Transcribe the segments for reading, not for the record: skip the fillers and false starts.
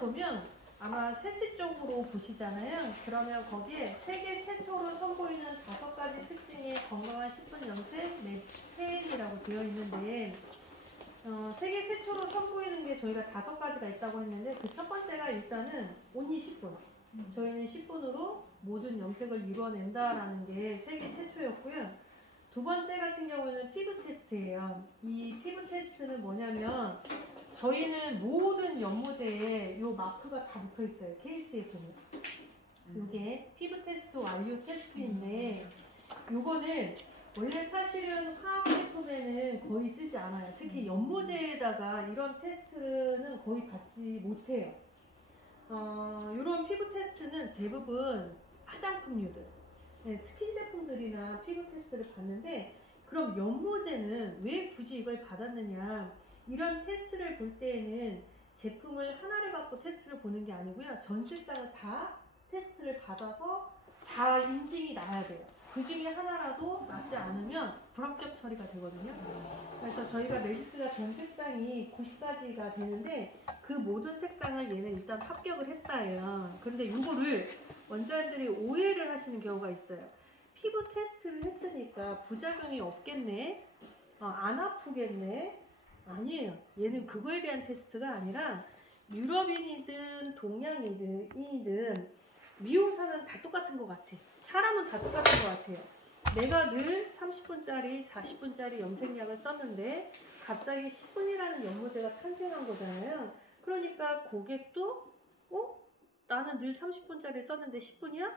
보면 아마 새치 쪽으로 보시잖아요. 그러면 거기에 세계 최초로 선보이는 5가지 특징의 건강한 10분 염색 매직텐이라고 되어 있는데 세계 최초로 선보이는 게 저희가 5가지가 있다고 했는데 그 첫 번째가 일단은 only 10분. 저희는 10분으로 모든 염색을 이루어낸다라는 게 세계 최초였고요. 두 번째 같은 경우는 피부 테스트예요. 이 피부 테스트는 뭐냐면 저희는 모든 연모제에 이 마크가 다 붙어 있어요. 케이스에 보면. 이게 피부 테스트 완료 테스트인데 요거는 원래 사실은 화학제품에는 거의 쓰지 않아요. 특히 연모제에다가 이런 테스트는 거의 받지 못해요. 이런 피부 테스트는 대부분 화장품류들, 스킨 제품들이나 피부 테스트를 받는데 그럼 연모제는 왜 굳이 이걸 받았느냐? 이런 테스트를 볼 때에는 제품을 하나를 갖고 테스트를 보는 게 아니고요. 전 색상을 다 테스트를 받아서 다 인증이 나야 돼요. 그 중에 하나라도 맞지 않으면 불합격 처리가 되거든요. 그래서 저희가 매직스가 전 색상이 90가지가 되는데 그 모든 색상을 얘는 일단 합격을 했다예요. 그런데 이거를 원장님들이 오해를 하시는 경우가 있어요. 피부 테스트를 했으니까 부작용이 없겠네? 안 아프겠네? 아니에요. 얘는 그거에 대한 테스트가 아니라 유럽인이든 동양인이든 미용사는 다 똑같은 것 같아. 사람은 다 똑같은 것 같아요. 내가 늘 30분짜리, 40분짜리 염색약을 썼는데 갑자기 10분이라는 연모제가 탄생한 거잖아요. 그러니까 고객도 나는 늘 30분짜리 썼는데 10분이야?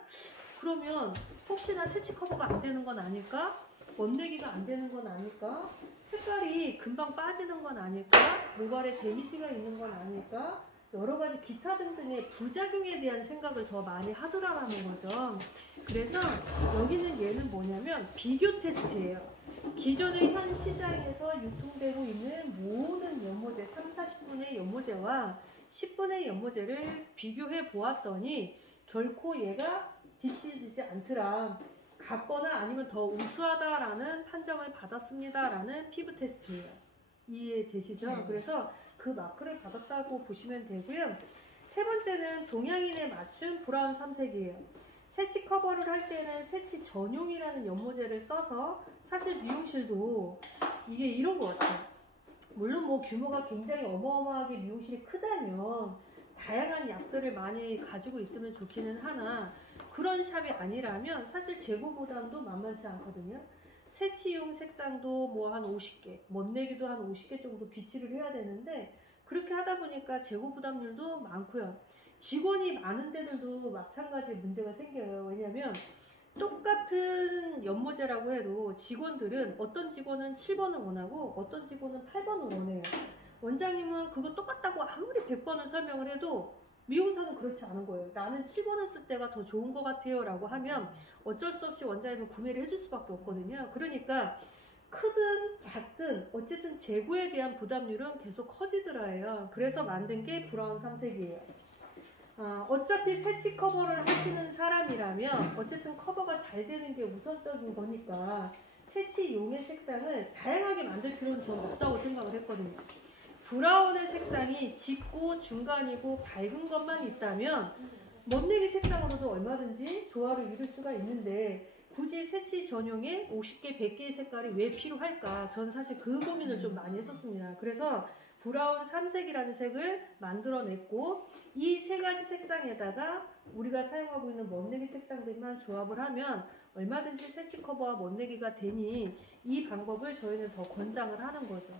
그러면 혹시나 세치 커버가 안 되는 건 아닐까? 멋내기가 안 되는 건 아닐까? 색깔이 금방 빠지는 건 아닐까? 모발에 데미지가 있는 건 아닐까? 여러 가지 기타 등등의 부작용에 대한 생각을 더 많이 하더라라는 거죠. 그래서 여기는 얘는 뭐냐면 비교 테스트예요. 기존의 현 시장에서 유통되고 있는 모든 연모제, 3, 40분의 연모제와 10분의 연모제를 비교해 보았더니 결코 얘가 뒤치지 않더라. 같거나 아니면 더 우수하다라는 판정을 받았습니다라는 피부 테스트예요. 이해되시죠? 그래서 그 마크를 받았다고 보시면 되고요. 세 번째는 동양인에 맞춘 브라운 3색이에요. 세치 커버를 할 때는 세치 전용이라는 연모제를 써서 사실 미용실도 이게 이런 것 같아요. 물론 뭐 규모가 굉장히 어마어마하게 미용실이 크다면 다양한 약들을 많이 가지고 있으면 좋기는 하나 그런 샵이 아니라면 사실 재고 부담도 만만치 않거든요. 세치용 색상도 뭐 한 50개, 멋내기도 한 50개 정도 비치를 해야 되는데 그렇게 하다 보니까 재고 부담률도 많고요. 직원이 많은 데들도 마찬가지 문제가 생겨요. 왜냐하면 똑같은 연모제라고 해도 직원들은 어떤 직원은 7번을 원하고 어떤 직원은 8번을 원해요. 원장님은 그거 똑같다고 아무리 100번을 설명을 해도 미용사는 그렇지 않은 거예요. 나는 7번을 쓸 때가 더 좋은 것 같아요 라고 하면 어쩔 수 없이 원장님은 구매를 해줄 수밖에 없거든요. 그러니까 크든 작든 어쨌든 재고에 대한 부담률은 계속 커지더라요. 그래서 만든 게 브라운 3색이에요. 어차피 세치 커버를 하시는 사람이라면 어쨌든 커버가 잘 되는 게 우선적인 거니까 세치용의 색상을 다양하게 만들 필요는 전 없다고 생각을 했거든요. 브라운의 색상이 짙고 중간이고 밝은 것만 있다면 멋내기 색상으로도 얼마든지 조화를 이룰 수가 있는데 굳이 세치 전용의 50개, 100개의 색깔이 왜 필요할까? 저는 사실 그 고민을 좀 많이 했었습니다. 그래서 브라운 3색이라는 색을 만들어냈고 이 세 가지 색상에다가 우리가 사용하고 있는 멋내기 색상들만 조합을 하면 얼마든지 세치 커버와 멋내기가 되니 이 방법을 저희는 더 권장을 하는 거죠.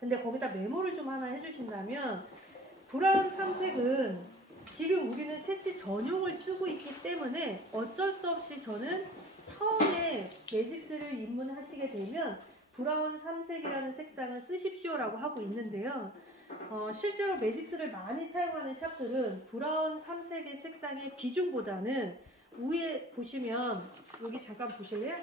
근데 거기다 메모를 좀 하나 해주신다면 브라운 3색은 지금 우리는 세치 전용을 쓰고 있기 때문에 어쩔 수 없이 저는 처음에 매직스를 입문하시게 되면 브라운 3색이라는 색상을 쓰십시오라고 하고 있는데요. 실제로 매직스를 많이 사용하는 샵들은 브라운 3색의 색상의 비중보다는 위에 보시면 여기 잠깐 보실래요?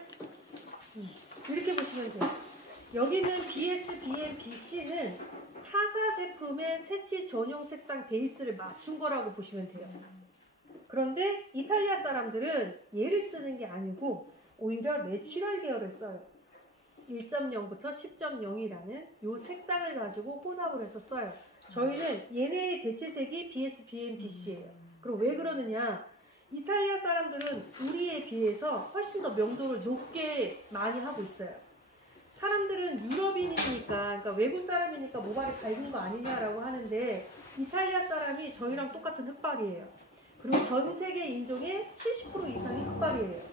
이렇게 보시면 돼요. 여기는 BS, BM, BC는 타사 제품의 세치 전용 색상 베이스를 맞춘 거라고 보시면 돼요. 그런데 이탈리아 사람들은 얘를 쓰는 게 아니고 오히려 내추럴 계열을 써요. 1.0부터 10.0이라는 이 색상을 가지고 혼합을 해서 써요. 저희는 얘네의 대체색이 BSBNBC예요. 그럼 왜 그러느냐? 이탈리아 사람들은 우리에 비해서 훨씬 더 명도를 높게 많이 하고 있어요. 사람들은 유럽인이니까, 그러니까 외국 사람이니까 모발이 밝은 거 아니냐라고 하는데 이탈리아 사람이 저희랑 똑같은 흑발이에요. 그리고 전 세계 인종의 70% 이상이 흑발이에요.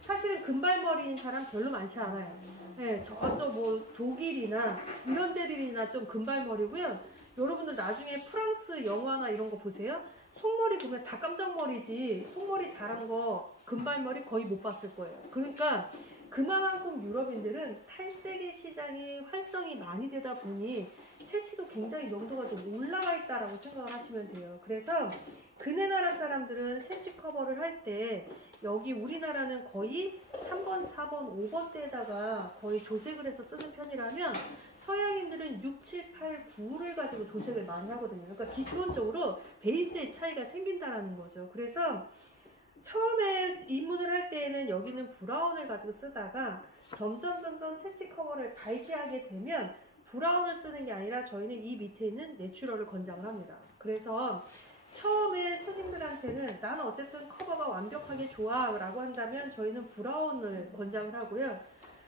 사실은 금발머리인 사람 별로 많지 않아요. 네, 저쪽 뭐 독일이나 이런 데들이나 좀 금발머리고요. 여러분들 나중에 프랑스 영화나 이런 거 보세요. 속머리 보면 다 깜짝머리지 속머리 자란 거 금발머리 거의 못 봤을 거예요. 그러니까 그만큼 유럽인들은 탈색의 시장이 활성이 많이 되다 보니 새치도 굉장히 명도가 좀 올라가 있다라고 생각을 하시면 돼요. 그래서 그네 나라 사람들은 새치 커버를 할 때 여기 우리나라는 거의 3번, 4번, 5번대에다가 거의 조색을 해서 쓰는 편이라면 서양인들은 6, 7, 8, 9를 가지고 조색을 많이 하거든요. 그러니까 기본적으로 베이스의 차이가 생긴다라는 거죠. 그래서 처음에 입문을 할 때에는 여기는 브라운을 가지고 쓰다가 점점 새치 커버를 밝게 하게 되면 브라운을 쓰는 게 아니라 저희는 이 밑에 있는 내추럴을 권장을 합니다. 그래서 처음에 스님들한테는 나는 어쨌든 커버가 완벽하게 좋아 라고 한다면 저희는 브라운을 권장을 하고요.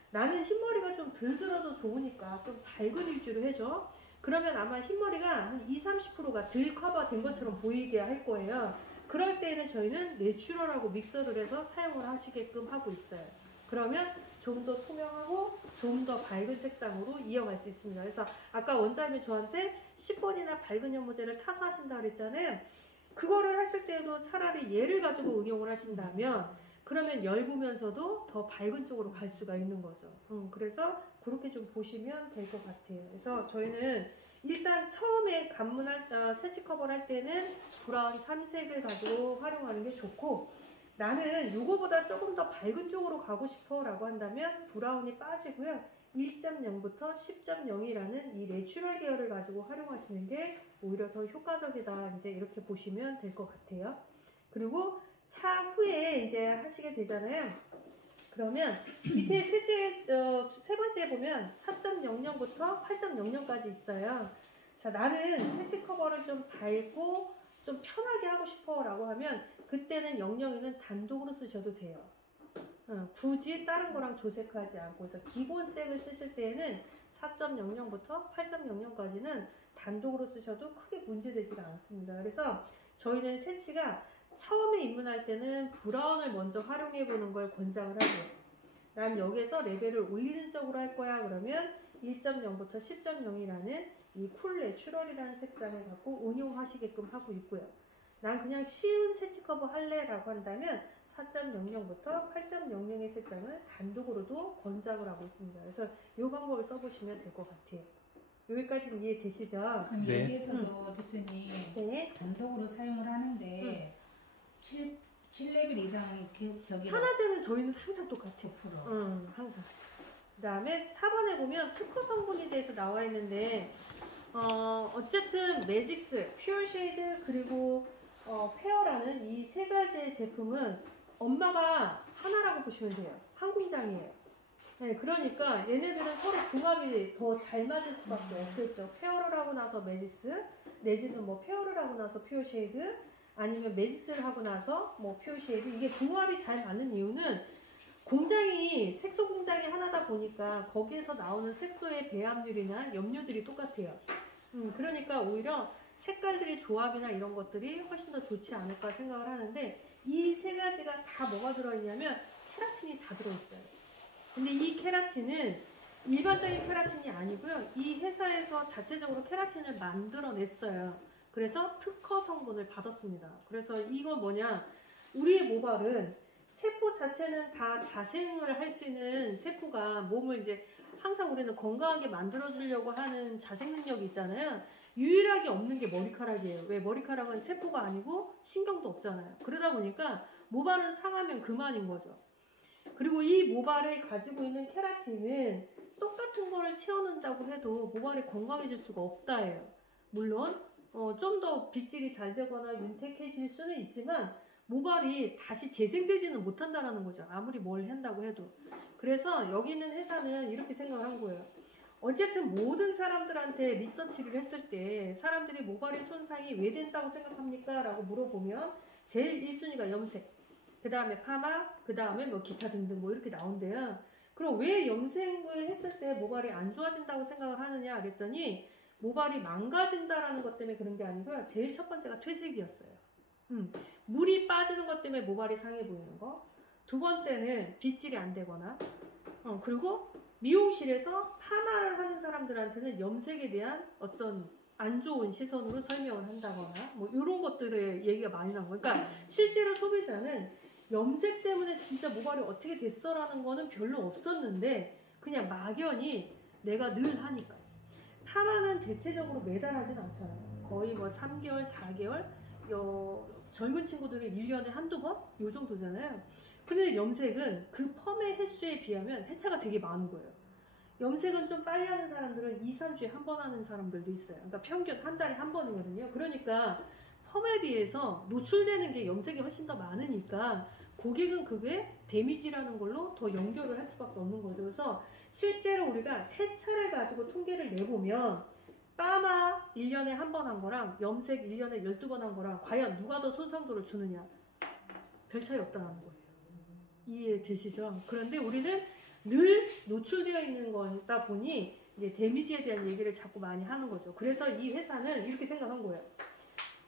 나는 흰머리가 좀 덜 들어도 좋으니까 좀 밝은 위주로 해줘. 그러면 아마 흰머리가 한 20, 30%가 덜 커버된 것처럼 보이게 할 거예요. 그럴 때에는 저희는 내추럴하고 믹서를 해서 사용을 하시게끔 하고 있어요. 그러면 좀 더 투명하고 좀 더 밝은 색상으로 이어갈 수 있습니다. 그래서 아까 원장님이 저한테 10번이나 밝은 연모제를 타서 하신다 그랬잖아요. 그거를 하실 때도 차라리 얘를 가지고 응용을 하신다면 그러면 엷으면서도 더 밝은 쪽으로 갈 수가 있는 거죠. 그래서 그렇게 좀 보시면 될 것 같아요. 그래서 저희는 일단 처음에 관문할 새치 커버를 할 때는 브라운 3색을 가지고 활용하는 게 좋고, 나는 요거보다 조금 더 밝은 쪽으로 가고 싶어 라고 한다면 브라운이 빠지고요. 1.0부터 10.0이라는 이 내추럴 계열을 가지고 활용하시는 게 오히려 더 효과적이다. 이제 이렇게 보시면 될 것 같아요. 그리고 차후에 이제 하시게 되잖아요. 그러면 밑에 세 번째 보면 4.00부터 8.00까지 있어요. 자, 나는 새치 커버를 좀 밝고 좀 편하게 하고 싶어 라고 하면 그때는 00는 단독으로 쓰셔도 돼요. 굳이 다른 거랑 조색하지 않고, 그래서 기본 색을 쓰실 때에는 4.00부터 8.00까지는 단독으로 쓰셔도 크게 문제되지가 않습니다. 그래서 저희는 새치가 처음에 입문할 때는 브라운을 먼저 활용해 보는 걸 권장을 하고요. 난 여기서 레벨을 올리는 쪽으로 할 거야 그러면 1.0부터 10.0이라는 이 쿨 내추럴이라는 색상을 갖고 응용하시게끔 하고 있고요. 난 그냥 쉬운 새치 커버 할래 라고 한다면 4.00부터 8.00의 색상을 단독으로도 권장을 하고 있습니다. 그래서 이 방법을 써보시면 될 것 같아요. 여기까지는 이해되시죠? 그럼 네. 여기에서도 대표님 네. 단독으로 사용을 하는데 7레벨 이상 저기 산화제는 저희는 항상 똑같아요. 9%. 항상. 그 다음에 4번에 보면 특허 성분에 대해서 나와 있는데 어쨌든 매직스, 퓨어 쉐이드 그리고 페어라는 이 세 가지의 제품은 엄마가 하나라고 보시면 돼요. 한 공장이에요. 네, 그러니까 얘네들은 서로 궁합이 더 잘 맞을 수밖에 없겠죠. 페어를 하고 나서 매직스, 내지는 뭐 페어를 하고 나서 퓨어 쉐이드, 아니면 매직스를 하고 나서 뭐 퓨어 쉐이드. 이게 궁합이 잘 맞는 이유는 공장이 색소 공장이 하나다 보니까 거기에서 나오는 색소의 배합률이나 염료들이 똑같아요. 그러니까 오히려 색깔들의 조합이나 이런 것들이 훨씬 더 좋지 않을까 생각을 하는데, 이 세 가지가 다 뭐가 들어있냐면 케라틴이 다 들어있어요. 근데 이 케라틴은 일반적인 케라틴이 아니고요. 이 회사에서 자체적으로 케라틴을 만들어냈어요. 그래서 특허 성분을 받았습니다. 그래서 이건 뭐냐, 우리의 모발은 세포 자체는 다 자생을 할 수 있는 세포가 몸을 이제 항상 우리는 건강하게 만들어주려고 하는 자생 능력이 있잖아요. 유일하게 없는 게 머리카락이에요. 왜? 머리카락은 세포가 아니고 신경도 없잖아요. 그러다 보니까 모발은 상하면 그만인 거죠. 그리고 이 모발에 가지고 있는 케라틴은 똑같은 거를 채워넣는다고 해도 모발이 건강해질 수가 없다예요. 물론 좀 더 빗질이 잘 되거나 윤택해질 수는 있지만 모발이 다시 재생되지는 못한다는 거죠. 아무리 뭘 한다고 해도. 그래서 여기 있는 회사는 이렇게 생각을 한 거예요. 어쨌든 모든 사람들한테 리서치를 했을 때 사람들이 모발의 손상이 왜 된다고 생각합니까? 라고 물어보면 제일 1순위가 염색, 그 다음에 파마, 그 다음에 뭐 기타 등등 뭐 이렇게 나온대요. 그럼 왜 염색을 했을 때 모발이 안 좋아진다고 생각을 하느냐 그랬더니 모발이 망가진다라는 것 때문에 그런 게 아니고요. 제일 첫 번째가 퇴색이었어요. 물이 빠지는 것 때문에 모발이 상해 보이는 거. 두 번째는 빗질이 안 되거나 그리고 미용실에서 파마를 하는 사람들한테는 염색에 대한 어떤 안 좋은 시선으로 설명을 한다거나 뭐 이런 것들의 얘기가 많이 나온 거예요. 그러니까 실제로 소비자는 염색 때문에 진짜 모발이 어떻게 됐어라는 거는 별로 없었는데 그냥 막연히 내가 늘 하니까. 파마는 대체적으로 매달 하진 않잖아요. 거의 뭐 3개월, 4개월 젊은 친구들이 1년에 한두 번? 요 정도잖아요. 근데 염색은 그 펌의 횟수에 비하면 회차가 되게 많은 거예요. 염색은 좀 빨리 하는 사람들은 2, 3주에 한 번 하는 사람들도 있어요. 그러니까 평균 한 달에 한 번이거든요. 그러니까 펌에 비해서 노출되는 게 염색이 훨씬 더 많으니까 고객은 그게 데미지라는 걸로 더 연결을 할 수밖에 없는 거죠. 그래서 실제로 우리가 회차를 가지고 통계를 내보면 파마 1년에 한 번 한 거랑 염색 1년에 12번 한 거랑 과연 누가 더 손상도를 주느냐? 별 차이 없다는 거예요. 이해되시죠? 그런데 우리는 늘 노출되어 있는 거다 보니 이제 데미지에 대한 얘기를 자꾸 많이 하는 거죠. 그래서 이 회사는 이렇게 생각한 거예요.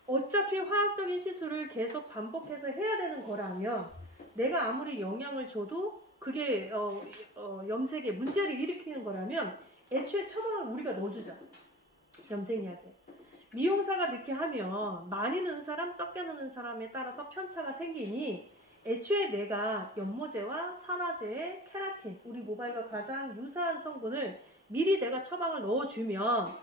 어차피 화학적인 시술을 계속 반복해서 해야 되는 거라면 내가 아무리 영향을 줘도 그게 염색에 문제를 일으키는 거라면 애초에 처방을 우리가 넣어주자. 염색약에. 미용사가 늦게 하면 많이 넣는 사람, 적게 넣는 사람에 따라서 편차가 생기니 애초에 내가 연모제와 산화제에 케라틴, 우리 모발과 가장 유사한 성분을 미리 내가 처방을 넣어주면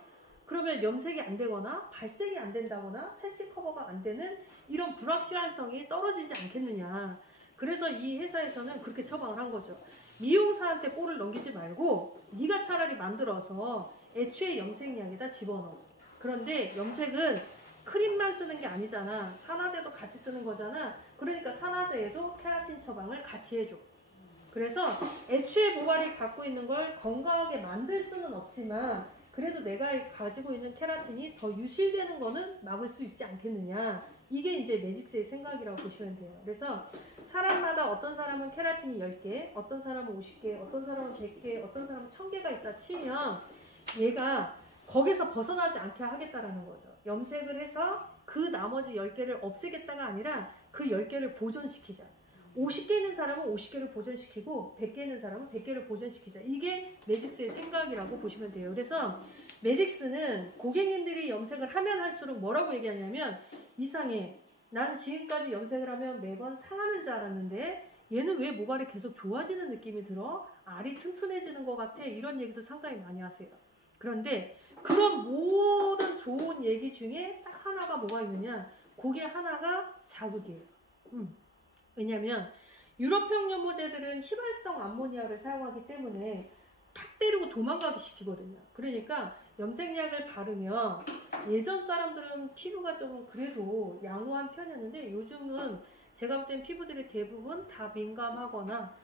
그러면 염색이 안 되거나 발색이 안 된다거나 세치 커버가 안 되는 이런 불확실성이 떨어지지 않겠느냐. 그래서 이 회사에서는 그렇게 처방을 한 거죠. 미용사한테 볼을 넘기지 말고 네가 차라리 만들어서 애초에 염색약에다 집어넣어. 그런데 염색은 크림만 쓰는 게 아니잖아. 산화제도 같이 쓰는 거잖아. 그러니까 산화제에도 케라틴 처방을 같이 해줘. 그래서 애초에 모발이 갖고 있는 걸 건강하게 만들 수는 없지만 그래도 내가 가지고 있는 케라틴이 더 유실되는 거는 막을 수 있지 않겠느냐. 이게 이제 매직스의 생각이라고 보시면 돼요. 그래서 사람마다 어떤 사람은 케라틴이 10개, 어떤 사람은 50개, 어떤 사람은 100개, 어떤 사람은 1000개가 있다 치면 얘가 거기서 벗어나지 않게 하겠다라는 거죠. 염색을 해서 그 나머지 10개를 없애겠다가 아니라 그 10개를 보존시키자. 50개 있는 사람은 50개를 보존시키고 100개 있는 사람은 100개를 보존시키자. 이게 매직스의 생각이라고 보시면 돼요. 그래서 매직스는 고객님들이 염색을 하면 할수록 뭐라고 얘기하냐면 이상해. 나는 지금까지 염색을 하면 매번 상하는 줄 알았는데 얘는 왜 모발이 계속 좋아지는 느낌이 들어? 알이 튼튼해지는 것 같아. 이런 얘기도 상당히 많이 하세요. 그런데 그런 모든 좋은 얘기 중에 딱 하나가 뭐가 있느냐? 그게 하나가 자극이에요. 왜냐면 유럽형 연모제들은 휘발성 암모니아를 사용하기 때문에 탁 때리고 도망가게 시키거든요. 그러니까 염색약을 바르면 예전 사람들은 피부가 좀 그래도 양호한 편이었는데 요즘은 제가 볼 땐 피부들이 대부분 다 민감하거나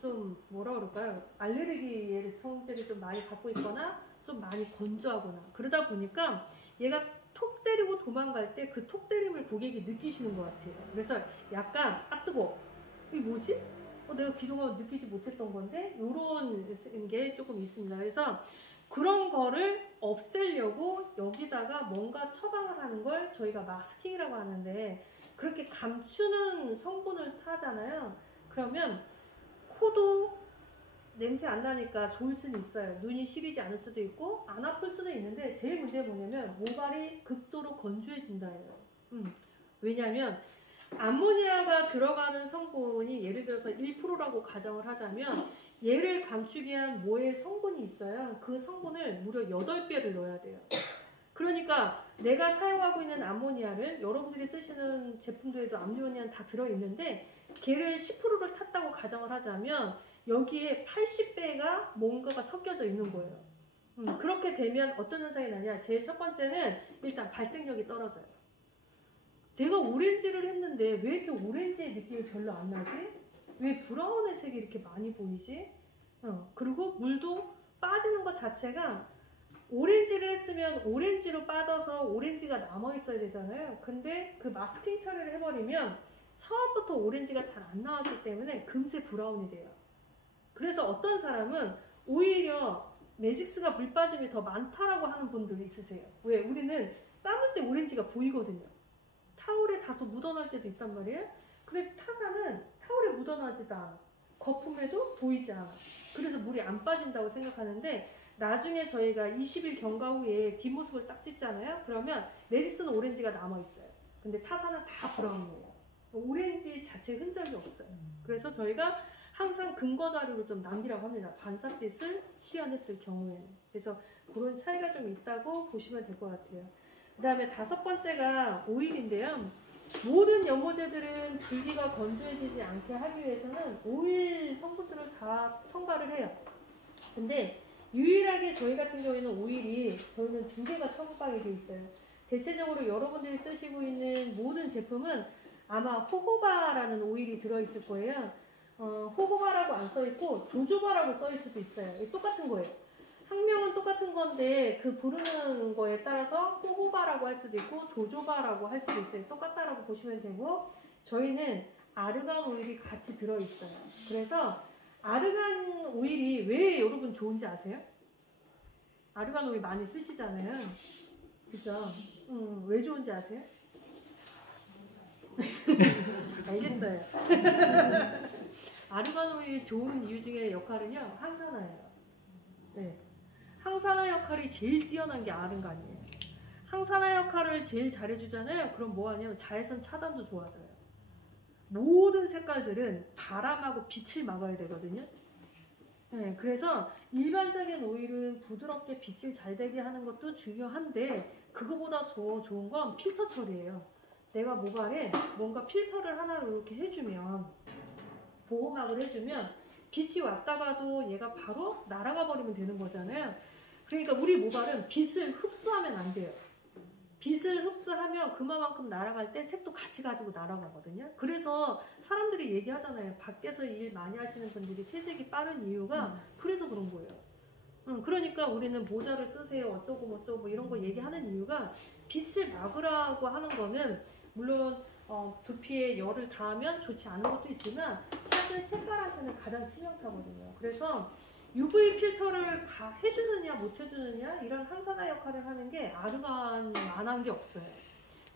좀 뭐라 그럴까요? 알레르기 성질을 좀 많이 갖고 있거나 좀 많이 건조하거나 그러다 보니까 얘가 톡 때리고 도망갈 때 그 톡 때림을 고객이 느끼시는 것 같아요. 그래서 약간 뜨거워. 이게 뭐지? 내가 그동안 느끼지 못했던 건데 이런 게 조금 있습니다. 그래서 그런 거를 없애려고 여기다가 뭔가 처방을 하는 걸 저희가 마스킹이라고 하는데 그렇게 감추는 성분을 타잖아요. 그러면 코도 냄새 안 나니까 좋을 수는 있어요. 눈이 시리지 않을 수도 있고 안 아플 수도 있는데 제일 문제가 뭐냐면 모발이 극도로 건조해진다예요. 왜냐하면 암모니아가 들어가는 성분이 예를 들어서 1%라고 가정을 하자면 얘를 감추기 위한 모의 성분이 있어요. 그 성분을 무려 8배를 넣어야 돼요. 그러니까 내가 사용하고 있는 암모니아를 여러분들이 쓰시는 제품들에도 암모니아는 다 들어있는데 걔를 10%를 탔다고 가정을 하자면 여기에 80배가 뭔가가 섞여져 있는 거예요. 그렇게 되면 어떤 현상이 나냐? 제일 첫 번째는 일단 발색력이 떨어져요. 내가 오렌지를 했는데 왜 이렇게 오렌지의 느낌이 별로 안 나지? 왜 브라운의 색이 이렇게 많이 보이지? 그리고 물도 빠지는 것 자체가 오렌지를 했으면 오렌지로 빠져서 오렌지가 남아 있어야 되잖아요. 근데 그 마스킹 처리를 해버리면 처음부터 오렌지가 잘 안 나왔기 때문에 금세 브라운이 돼요. 그래서 어떤 사람은 오히려 매직스가 물 빠짐이 더 많다라고 하는 분들이 있으세요. 왜? 우리는 감을 때 오렌지가 보이거든요. 타올에 다소 묻어날 때도 있단 말이에요. 근데 타사는 타올에 묻어나지도 않아. 거품에도 보이지 않아. 그래서 물이 안 빠진다고 생각하는데 나중에 저희가 20일 경과 후에 뒷모습을 딱 찍잖아요. 그러면 매직스는 오렌지가 남아있어요. 근데 타사는 다 브라운이에요. 오렌지 자체 흔적이 없어요. 그래서 저희가 항상 근거 자료를 좀 남기라고 합니다. 반사빛을 시연했을 경우에는. 그래서 그런 차이가 좀 있다고 보시면 될 것 같아요. 그 다음에 5번째가 오일인데요. 모든 연모제들은 줄기가 건조해지지 않게 하기 위해서는 오일 성분들을 다 첨가를 해요. 근데 유일하게 저희 같은 경우에는 오일이 저희는 2개가 첨가가 되어 있어요. 대체적으로 여러분들이 쓰시고 있는 모든 제품은 아마 호호바라는 오일이 들어있을 거예요. 호호바라고 안 써있고 조조바라고 써있을 수도 있어요. 똑같은 거예요. 학명은 똑같은 건데 그 부르는 거에 따라서 호호바라고 할 수도 있고 조조바라고 할 수도 있어요. 똑같다라고 보시면 되고 저희는 아르간 오일이 같이 들어있어요. 그래서 아르간 오일이 왜 여러분 좋은지 아세요? 아르간 오일 많이 쓰시잖아요. 그죠? 왜 좋은지 아세요? 알겠어요. 아르간 오일 좋은 이유 중에 역할은요, 항산화예요. 네. 항산화 역할이 제일 뛰어난 게 아르간이에요. 항산화 역할을 제일 잘해주잖아요. 그럼 뭐 하냐면 자외선 차단도 좋아져요. 모든 색깔들은 바람하고 빛을 막아야 되거든요. 네, 그래서 일반적인 오일은 부드럽게 빛을 잘 되게 하는 것도 중요한데 그거보다 더 좋은 건 필터 처리예요. 내가 모발에 뭔가 필터를 하나 이렇게 해주면 보호막을 해주면 빛이 왔다가도 얘가 바로 날아가 버리면 되는 거잖아요. 그러니까 우리 모발은 빛을 흡수하면 안 돼요. 빛을 흡수하면 그만큼 날아갈 때 색도 같이 가지고 날아가거든요. 그래서 사람들이 얘기하잖아요. 밖에서 일 많이 하시는 분들이 퇴색이 빠른 이유가 그래서 그런 거예요. 그러니까 우리는 모자를 쓰세요. 어쩌고 뭐쩌고 이런 거 얘기하는 이유가 빛을 막으라고 하는 거는 물론 두피에 열을 닿으면 좋지 않은 것도 있지만 사실 색깔한테는 가장 치명타거든요. 그래서 UV 필터를 다 해주느냐 못 해주느냐 이런 항산화 역할을 하는 게 아르간 안 한 게 없어요.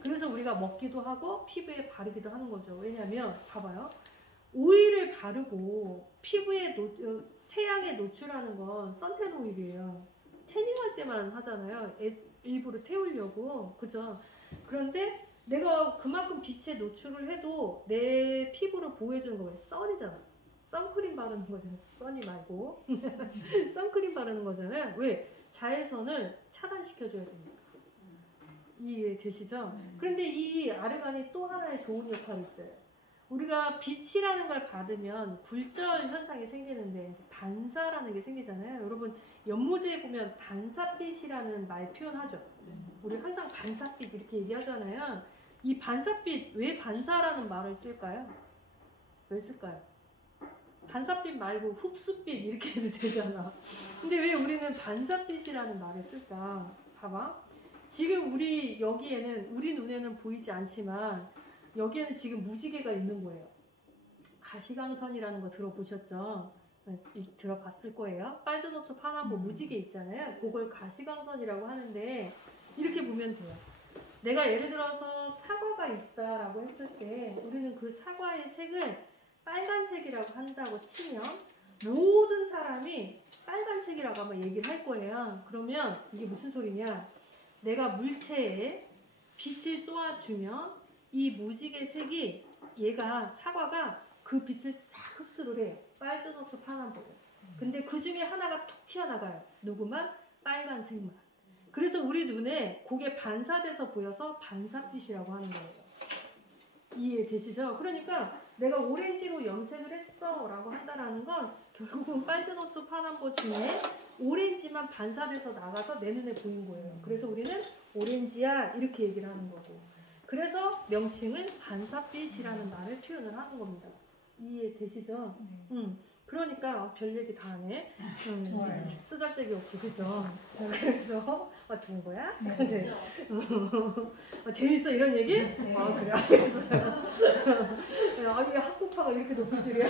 그래서 우리가 먹기도 하고 피부에 바르기도 하는 거죠. 왜냐면 봐봐요. 오일을 바르고 피부에 태양에 노출하는 건 선텐 오일이에요. 태닝할 때만 하잖아요. 일부러 태우려고. 그죠? 그런데 내가 그만큼 빛에 노출을 해도 내 피부를 보호해주는 거 왜 선이잖아. 선크림 바르는 거잖아요. 선이 말고 선크림 바르는 거잖아요. 왜? 자외선을 차단시켜줘야 됩니다. 이해되시죠? 그런데 이 아르간이 또 하나의 좋은 역할이 있어요. 우리가 빛이라는 걸 받으면 굴절 현상이 생기는데 반사라는 게 생기잖아요. 여러분 연모제에 보면 반사빛이라는 말 표현하죠. 우리 항상 반사빛 이렇게 얘기하잖아요. 이 반사빛 왜 반사라는 말을 쓸까요? 왜 쓸까요? 반사빛 말고 흡수빛 이렇게 해도 되잖아. 근데 왜 우리는 반사빛이라는 말을 쓸까? 봐봐. 지금 우리 여기에는 우리 눈에는 보이지 않지만 여기에는 지금 무지개가 있는 거예요. 가시광선이라는 거 들어보셨죠? 들어봤을 거예요. 빨주노초 파남보 무지개 있잖아요. 그걸 가시광선이라고 하는데 이렇게 보면 돼요. 내가 예를 들어서 사과가 있다라고 했을 때 우리는 그 사과의 색을 빨간색이라고 한다고 치면 모든 사람이 빨간색이라고 아마 얘기를 할 거예요. 그러면 이게 무슨 소리냐? 내가 물체에 빛을 쏘아주면 이 무지개 색이 얘가 사과가 그 빛을 싹 흡수를 해요. 빨주노초 파남보로. 근데 그 중에 하나가 톡 튀어나가요. 누구만? 빨간색만. 그래서 우리 눈에 그게 반사돼서 보여서 반사빛이라고 하는 거예요. 이해되시죠? 그러니까 내가 오렌지로 염색을 했어 라고 한다라는 건 결국은 빨주노초 파남보 중에 오렌지만 반사돼서 나가서 내 눈에 보인 거예요. 그래서 우리는 오렌지야 이렇게 얘기를 하는 거고 그래서 명칭을 반사빛이라는 말을 표현을 하는 겁니다. 이해되시죠? 그러니까 별 얘기 다 하네. 좋아요. 쓰잘데기 없이 그죠? 그래서 좋은 거야? 네. 재밌어 이런 얘기? 네. 그래 알겠어요. 이게 학부파가 이렇게 높을 줄이야.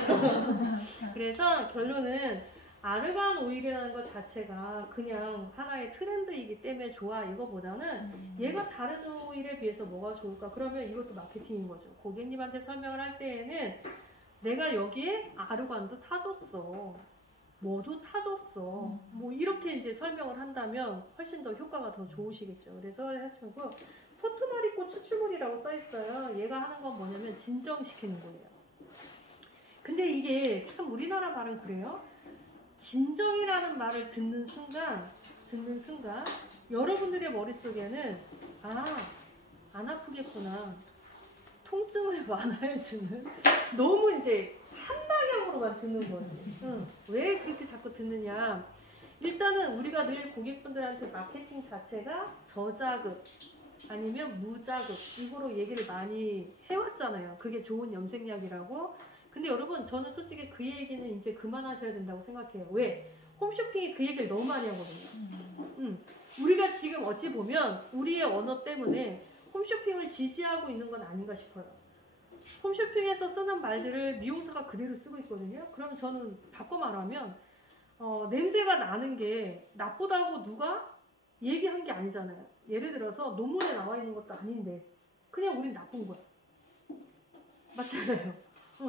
그래서 결론은 아르간 오일이라는 것 자체가 그냥 하나의 트렌드이기 때문에 좋아 이거보다는 얘가 다른 오일에 비해서 뭐가 좋을까? 그러면 이것도 마케팅인 거죠. 고객님한테 설명을 할 때에는 내가 여기에 아르간도 타줬어. 뭐도 타줬어. 뭐 이렇게 이제 설명을 한다면 훨씬 더 효과가 더 좋으시겠죠. 그래서 하시고 포트마리코 추출물이라고 써 있어요. 얘가 하는 건 뭐냐면 진정시키는 거예요. 근데 이게 참 우리나라 말은 그래요. 진정이라는 말을 듣는 순간 여러분들의 머릿속에는 안 아프겠구나. 통증을 완화해주는 너무 이제 한 방향으로만 듣는 거지. 왜 그렇게 자꾸 듣느냐. 일단은 우리가 늘 고객분들한테 마케팅 자체가 저자극 아니면 무자극 이거로 얘기를 많이 해왔잖아요. 그게 좋은 염색약이라고. 근데 여러분 저는 솔직히 그 얘기는 이제 그만하셔야 된다고 생각해요. 왜? 홈쇼핑이 그 얘기를 너무 많이 하거든요. 우리가 지금 어찌 보면 우리의 언어 때문에 홈쇼핑을 지지하고 있는 건 아닌가 싶어요. 홈쇼핑에서 쓰는 말들을 미용사가 그대로 쓰고 있거든요. 그럼 저는 바꿔 말하면 냄새가 나는 게 나쁘다고 누가 얘기한 게 아니잖아요. 예를 들어서 논문에 나와 있는 것도 아닌데 그냥 우린 나쁜 거야. 맞잖아요.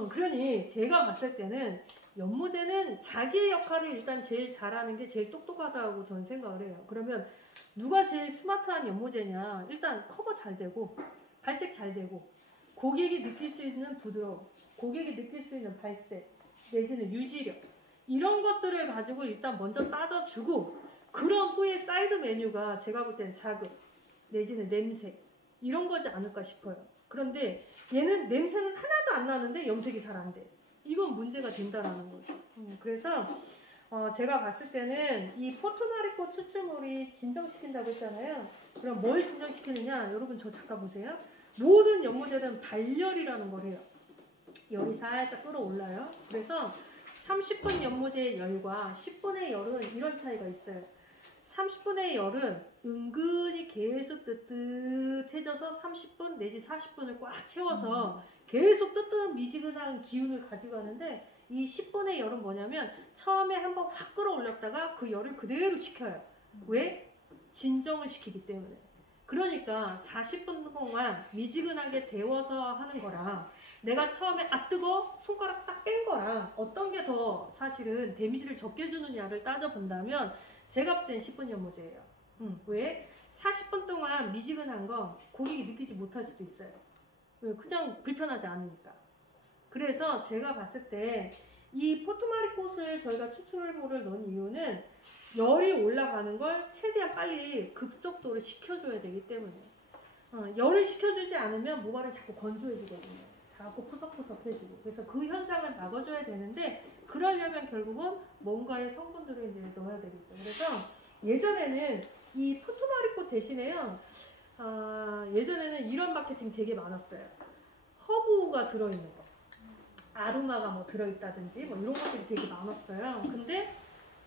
그러니 제가 봤을 때는 연모제는 자기의 역할을 일단 제일 잘하는 게 제일 똑똑하다고 저는 생각을 해요. 그러면 누가 제일 스마트한 연모제냐? 일단 커버 잘 되고 발색 잘 되고 고객이 느낄 수 있는 부드러움, 고객이 느낄 수 있는 발색 내지는 유지력 이런 것들을 가지고 일단 먼저 따져주고 그런 후에 사이드 메뉴가 제가 볼 때는 자극 내지는 냄새 이런 거지 않을까 싶어요. 그런데 얘는 냄새는 하나도 안 나는데 염색이 잘 안 돼. 이건 문제가 된다라는 거죠. 그래서 제가 봤을 때는 이 포트마리코 추출물이 진정시킨다고 했잖아요. 그럼 뭘 진정시키느냐? 여러분 저 잠깐 보세요. 모든 연모제는 발열이라는 걸 해요. 열이 살짝 끌어올라요. 그래서 30분 연모제의 열과 10분의 열은 이런 차이가 있어요. 30분의 열은 은근히 계속 뜨뜻해져서 30분 내지 40분을 꽉 채워서 계속 뜨뜻미지근한 기운을 가지고 가는데 이 10분의 열은 뭐냐면 처음에 한번 확 끌어올렸다가 그 열을 그대로 지켜요. 왜? 진정을 시키기 때문에. 그러니까 40분 동안 미지근하게 데워서 하는 거랑 내가 처음에 뜨거워 손가락 딱 뺀 거랑 어떤 게 더 사실은 데미지를 적게 주느냐를 따져본다면 제가 볼 땐 10분 연모제예요. 왜? 40분 동안 미지근한 거 고객이 느끼지 못할 수도 있어요. 왜? 그냥 불편하지 않으니까. 그래서 제가 봤을 때 이 포트마리꽃을 저희가 추출물을 넣은 이유는 열이 올라가는 걸 최대한 빨리 급속도로 식혀줘야 되기 때문에 열을 식혀주지 않으면 모발은 자꾸 건조해지거든요. 자꾸 푸석푸석해지고 그래서 그 현상을 막아줘야 되는데 그러려면 결국은 뭔가의 성분들을 이제 넣어야 되겠죠. 그래서 예전에는 이 포트마리꽃 대신에요. 예전에는 이런 마케팅 되게 많았어요. 허브가 들어있는 거. 아로마가 뭐 들어있다든지 뭐 이런 것들이 되게 많았어요. 근데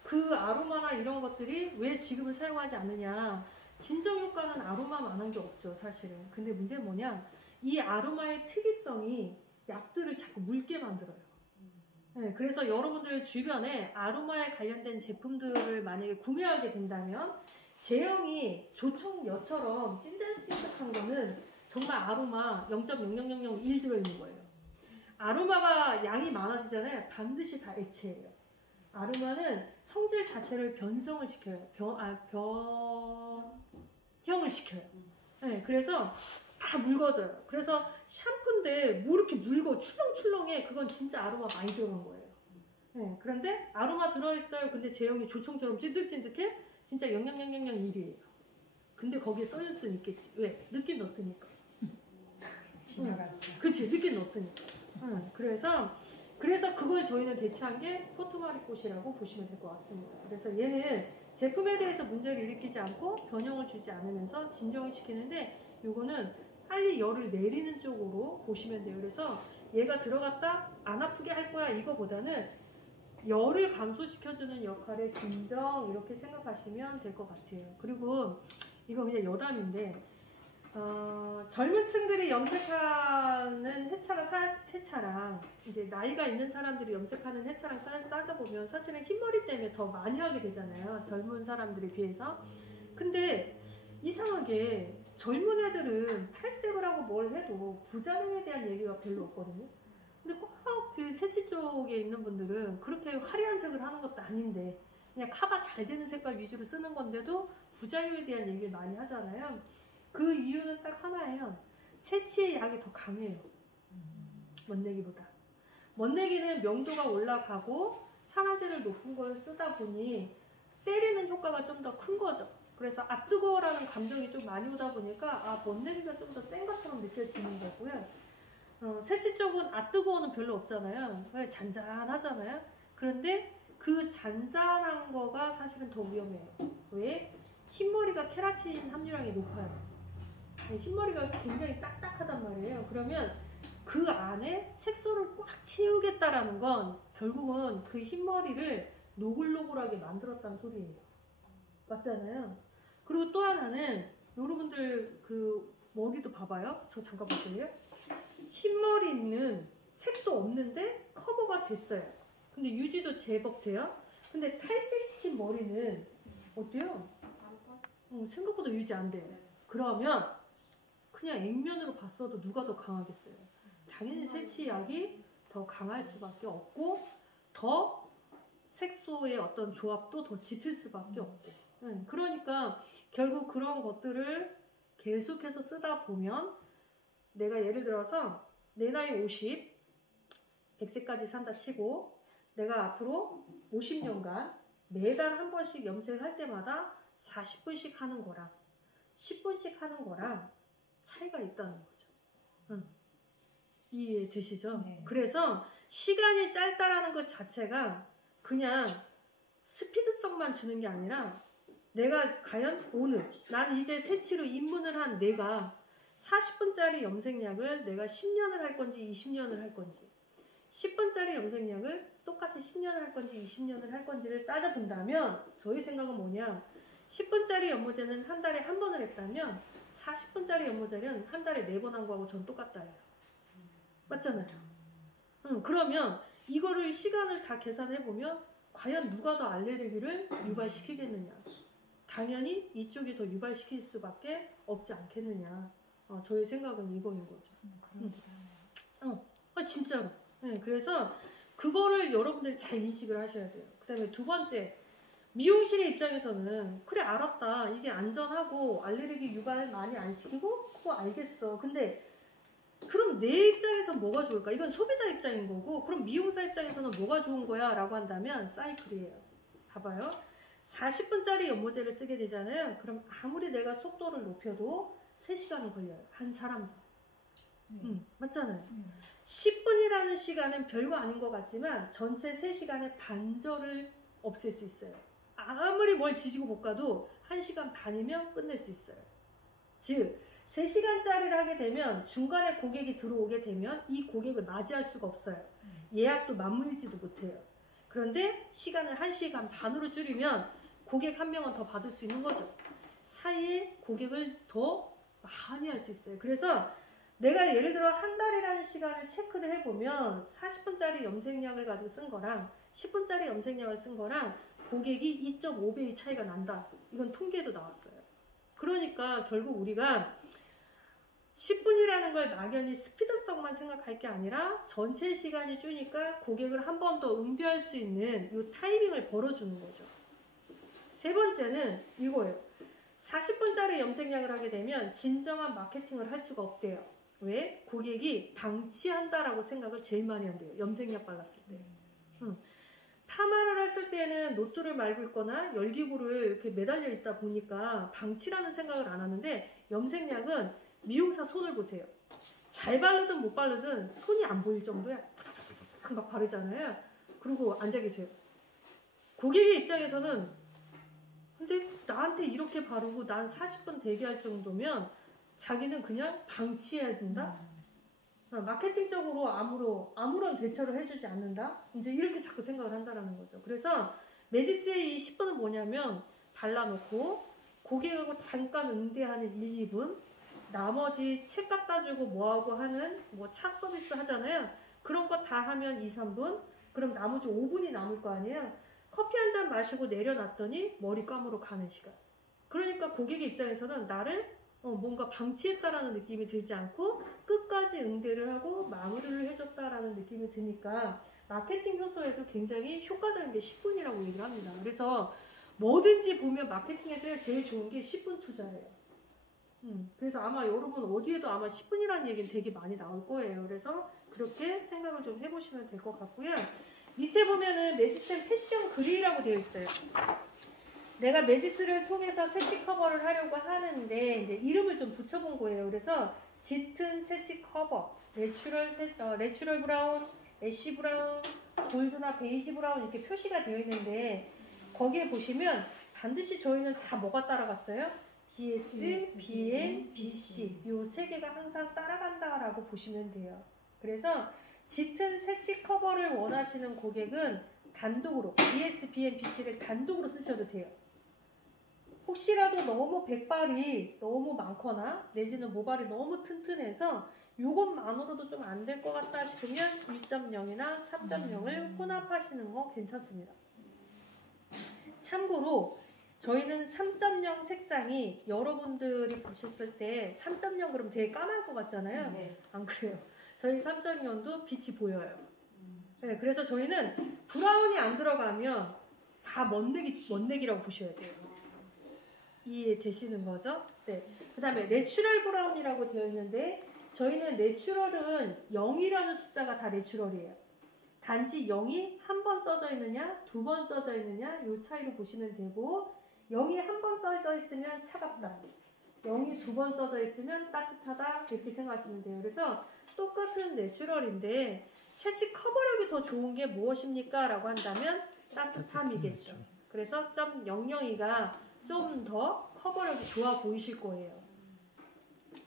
그 아로마나 이런 것들이 왜 지금은 사용하지 않느냐. 진정 효과는 아로마만한 게 없죠 사실은. 근데 문제는 뭐냐. 이 아로마의 특이성이 약들을 자꾸 묽게 만들어요. 네, 그래서 여러분들 주변에 아로마에 관련된 제품들을 만약에 구매하게 된다면 제형이 조청여처럼 찐득찐득한 거는 정말 아로마 0.00001 들어있는 거예요. 아로마가 양이 많아지잖아요. 반드시 다 액체예요. 아로마는 성질 자체를 변성을 시켜요. 변형을 시켜요. 네, 그래서 다 묽어져요. 그래서 샴푸인데 뭐 이렇게 묽어 출렁출렁해. 그건 진짜 아로마 많이 들어간 거예요. 네, 그런데 아로마 들어있어요. 근데 제형이 조청처럼 찐득찐득해? 진짜 0.00001이에요. 근데 거기에 써있을 수는 있겠지. 왜? 늦게 넣었으니까. 지나갔어. 그치, 늦게 넣었으니까. 그래서 그걸 저희는 대체한 게 포트마리꽃이라고 보시면 될 것 같습니다. 그래서 얘는 제품에 대해서 문제를 일으키지 않고 변형을 주지 않으면서 진정을 시키는데 요거는 빨리 열을 내리는 쪽으로 보시면 돼요. 그래서 얘가 들어갔다 안 아프게 할 거야 이거보다는 열을 감소시켜주는 역할의 진정 이렇게 생각하시면 될 것 같아요. 그리고 이거 그냥 여담인데 젊은 층들이 염색하는 해차랑 이제 나이가 있는 사람들이 염색하는 해차랑 따져보면 사실은 흰머리 때문에 더 많이 하게 되잖아요. 젊은 사람들에 비해서. 근데 이상하게 젊은 애들은 탈색을 하고 뭘 해도 부작용에 대한 얘기가 별로 없거든요. 근데 꼭 그 새치 쪽에 있는 분들은 그렇게 화려한 색을 하는 것도 아닌데 그냥 카바 잘 되는 색깔 위주로 쓰는 건데도 부작용에 대한 얘기를 많이 하잖아요. 그 이유는 딱 하나예요. 새치의 약이 더 강해요. 멋내기보다. 멋내기는 명도가 올라가고 산화제를 높은 걸 쓰다 보니 때리는 효과가 좀 더 큰 거죠. 그래서 뜨거워라는 감정이 좀 많이 오다 보니까 멋내기가 좀 더 센 것처럼 느껴지는 거고요. 새치 쪽은 뜨거워는 별로 없잖아요. 잔잔하잖아요. 그런데 그 잔잔한 거가 사실은 더 위험해요. 왜? 흰머리가 케라틴 함유량이 높아요. 흰머리가 굉장히 딱딱하단 말이에요. 그러면 그 안에 색소를 꽉 채우겠다라는 건 결국은 그 흰머리를 노글노글하게 만들었다는 소리예요. 맞잖아요. 그리고 또 하나는 여러분들 그 머리도 봐봐요. 저 잠깐 보실래요? 흰머리는 색도 없는데 커버가 됐어요. 근데 유지도 제법 돼요. 근데 탈색시킨 머리는 어때요? 생각보다 유지 안 돼요. 그러면 그냥 액면으로 봤어도 누가 더 강하겠어요? 당연히 새치약이 더 강할 수밖에 없고 더 색소의 어떤 조합도 더 짙을 수밖에 없고. 그러니까 결국 그런 것들을 계속해서 쓰다 보면 내가 예를 들어서 내 나이 50, 100세까지 산다 치고 내가 앞으로 50년간 매달 한 번씩 염색을 할 때마다 40분씩 하는 거랑 10분씩 하는 거랑 차이가 있다는 거죠. 이해되시죠? 네. 그래서 시간이 짧다라는 것 자체가 그냥 스피드성만 주는 게 아니라 내가 과연 오늘 난 이제 새치로 입문을 한 내가 40분짜리 염색약을 내가 10년을 할 건지 20년을 할 건지 10분짜리 염색약을 똑같이 10년을 할 건지 20년을 할 건지를 따져본다면 저희 생각은 뭐냐 10분짜리 연모제는 한 달에 한 번을 했다면 40분짜리 연모제는 한 달에 4번 한 거하고 전 똑같다. 맞잖아요. 그러면 이거를 시간을 다 계산해보면 과연 누가 더 알레르기를 유발시키겠느냐. 당연히 이쪽이 더 유발시킬 수밖에 없지 않겠느냐. 저의 생각은 이거인 거죠. 진짜로. 네, 그래서 그거를 여러분들이 잘 인식을 하셔야 돼요. 그 다음에 두 번째, 미용실의 입장에서는 그래 알았다. 이게 안전하고 알레르기 유발 많이 안 시키고 그거 알겠어. 근데 그럼 내 입장에서 뭐가 좋을까? 이건 소비자 입장인 거고 그럼 미용사 입장에서는 뭐가 좋은 거야? 라고 한다면 사이클이에요. 봐봐요. 40분짜리 연모제를 쓰게 되잖아요. 그럼 아무리 내가 속도를 높여도 3시간은 걸려요. 한 사람도. 맞잖아요. 10분이라는 시간은 별거 아닌 것 같지만 전체 3시간의 반절을 없앨 수 있어요. 아무리 뭘 지지고 볶아도 1시간 반이면 끝낼 수 있어요. 즉 3시간짜리를 하게 되면 중간에 고객이 들어오게 되면 이 고객을 맞이할 수가 없어요. 예약도 맞물리지도 못해요. 그런데 시간을 1시간 반으로 줄이면 고객 한 명은 더 받을 수 있는 거죠. 사이에 고객을 더 많이 할 수 있어요. 그래서 내가 예를 들어 한 달이라는 시간을 체크를 해보면 40분짜리 염색약을 가지고 쓴 거랑 10분짜리 염색약을 쓴 거랑 고객이 2.5배의 차이가 난다. 이건 통계에도 나왔어요. 그러니까 결국 우리가 10분이라는 걸 막연히 스피드성만 생각할 게 아니라 전체 시간이 주니까 고객을 한 번 더 응대할 수 있는 이 타이밍을 벌어주는 거죠. 세 번째는 이거예요. 40분짜리 염색약을 하게 되면 진정한 마케팅을 할 수가 없대요. 왜? 고객이 방치한다라고 생각을 제일 많이 한대요. 염색약 발랐을 때. 파마를 했을 때는 노트를 말고 있거나 열기구를 이렇게 매달려 있다 보니까 방치라는 생각을 안 하는데 염색약은 미용사 손을 보세요. 잘 바르든 못 바르든 손이 안 보일 정도야. 탁탁탁탁 막 바르잖아요. 그리고 앉아 계세요. 고객의 입장에서는 근데 나한테 이렇게 바르고 난 40분 대기할 정도면 자기는 그냥 방치해야 된다? 마케팅적으로 아무런 대처를 해주지 않는다? 이제 이렇게 자꾸 생각을 한다라는 거죠. 그래서 매지스의 이 10분은 뭐냐면 발라놓고 고객하고 잠깐 응대하는 1, 2분, 나머지 책 갖다 주고 뭐하고 하는 뭐 차 서비스 하잖아요. 그런 거 다 하면 2, 3분, 그럼 나머지 5분이 남을 거 아니에요. 커피 한 잔 마시고 내려놨더니 머리 감으러 가는 시간. 그러니까 고객의 입장에서는 나를 뭔가 방치했다라는 느낌이 들지 않고 끝까지 응대를 하고 마무리를 해줬다라는 느낌이 드니까 마케팅 효소에도 굉장히 효과적인 게 10분이라고 얘기를 합니다. 그래서 뭐든지 보면 마케팅에서 제일 좋은 게 10분 투자예요. 그래서 아마 여러분 어디에도 아마 10분이라는 얘기는 되게 많이 나올 거예요. 그래서 그렇게 생각을 좀 해보시면 될 것 같고요. 밑에 보면은 매지스 패션 그릴이라고 되어 있어요. 내가 매지스를 통해서 새치 커버를 하려고 하는데 이제 이름을 좀 붙여본 거예요. 그래서 짙은 새치 커버, 내추럴 브라운, 애쉬 브라운, 골드나 베이지 브라운 이렇게 표시가 되어 있는데 거기에 보시면 반드시 저희는 다 뭐가 따라갔어요? BS, BN, BC 요 세 개가 항상 따라간다라고 보시면 돼요. 그래서 짙은 새치 커버를 원하시는 고객은 단독으로 BS, BN, BC를 단독으로 쓰셔도 돼요. 혹시라도 너무 백발이 너무 많거나 내지는 모발이 너무 튼튼해서 이것만으로도 좀 안 될 것 같다 싶으면 1.0이나 3.0을 혼합하시는 거 괜찮습니다. 참고로 저희는 3.0 색상이 여러분들이 보셨을 때 3.0 그러면 되게 까만 것 같잖아요. 네. 안 그래요. 저희 3.0도 빛이 보여요. 네, 그래서 저희는 브라운이 안 들어가면 다 멋내기라고 보셔야 돼요. 이해되시는 거죠? 네. 그 다음에 내추럴 브라운이라고 되어 있는데 저희는 내추럴은 0이라는 숫자가 다 내추럴이에요. 단지 0이 한 번 써져 있느냐, 2번 써져 있느냐 이 차이로 보시면 되고 0이 한 번 써져 있으면 차갑다. 0이 2번 써져 있으면 따뜻하다. 이렇게 생각하시면 돼요. 그래서 똑같은 내추럴인데 새치 커버력이 더 좋은 게 무엇입니까? 라고 한다면 따뜻함이겠죠. 그래서 0.002가 좀 더 커버력이 좋아 보이실 거예요.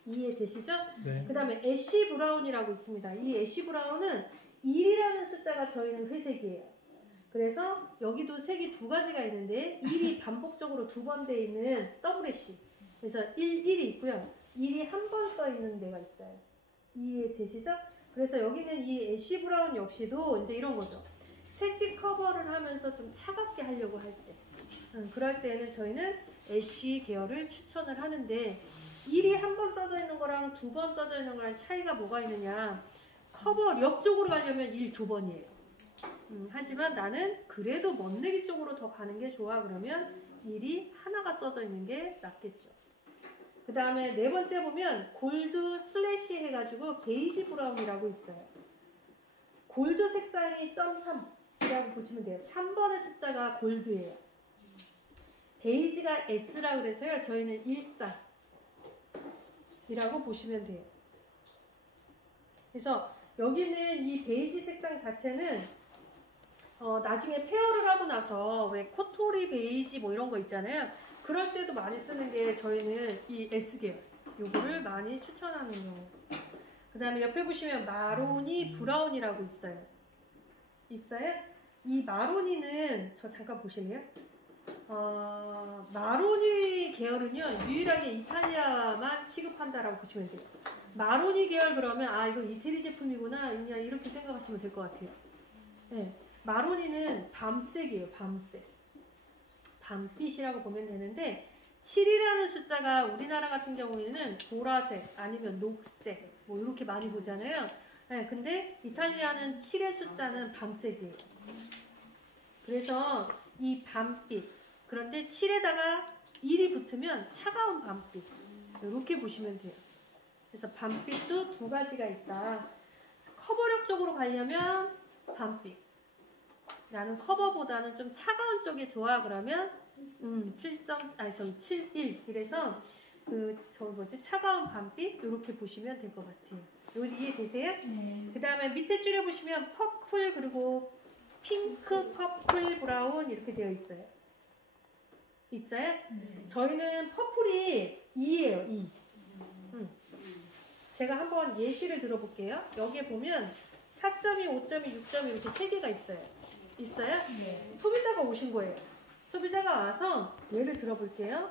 이해되시죠? 네. 그 다음에 애쉬 브라운이라고 있습니다. 이 애쉬 브라운은 1이라는 숫자가 저희는 회색이에요. 그래서 여기도 색이 두 가지가 있는데 1이 반복적으로 두 번 돼 있는 더블 애쉬. 그래서 1이 있고요. 1이 한 번 써 있는 데가 있어요. 이해되시죠? 그래서 여기는 이 애쉬 브라운 역시도 이제 이런 거죠. 새치 커버를 하면서 좀 차갑게 하려고 할 때. 그럴 때는 저희는 애쉬 계열을 추천을 하는데 1이 한 번 써져 있는 거랑 2번 써져 있는 거랑 차이가 뭐가 있느냐. 커버력 쪽으로 가려면 1, 2번이에요. 하지만 나는 그래도 멋내기 쪽으로 더 가는 게 좋아. 그러면 1이 하나가 써져 있는 게 낫겠죠. 그 다음에 네 번째 보면 골드 슬래시 해가지고 베이지 브라운이라고 있어요. 골드 색상이 0.3이라고 보시면 돼요. 3번의 숫자가 골드예요. 베이지가 S라고 그래서요. 저희는 14이라고 보시면 돼요. 그래서 여기는 이 베이지 색상 자체는 나중에 페어를 하고 나서 왜 코토리 베이지 뭐 이런 거 있잖아요. 그럴 때도 많이 쓰는 게 저희는 이 S계열 요거를 많이 추천하는 경우. 그 다음에 옆에 보시면 마로니 브라운이라고 있어요. 이 마로니는 저 잠깐 보실래요? 마로니 계열은요 유일하게 이탈리아만 취급한다라고 보시면 돼요. 마로니 계열 그러면 이거 이태리 제품이구나 그냥 이렇게 생각하시면 될 것 같아요. 네, 마로니는 밤색이에요. 밤빛이라고 보면 되는데 7이라는 숫자가 우리나라 같은 경우에는 보라색 아니면 녹색 뭐 이렇게 많이 보잖아요. 네, 근데 이탈리아는 7의 숫자는 밤색이에요. 그래서 이 밤빛 그런데 7에다가 1이 붙으면 차가운 밤빛 이렇게 보시면 돼요. 그래서 밤빛도 두 가지가 있다. 커버력 쪽으로 가려면 밤빛. 나는 커버보다는 좀 차가운 쪽이 좋아. 그러면 7.1 그래서 차가운 밤빛 이렇게 보시면 될 것 같아요. 이해되세요? 네. 그 다음에 밑에 줄여 보시면 퍼플 그리고 핑크, 퍼플, 브라운 이렇게 되어 있어요. 있어요? 네. 저희는 퍼플이 2예요. 2. 제가 한번 예시를 들어볼게요. 여기에 보면 4.2, 5.2, 6.2 이렇게 세 개가 있어요. 있어요? 네. 소비자가 오신 거예요. 소비자가 와서 예를 들어볼게요.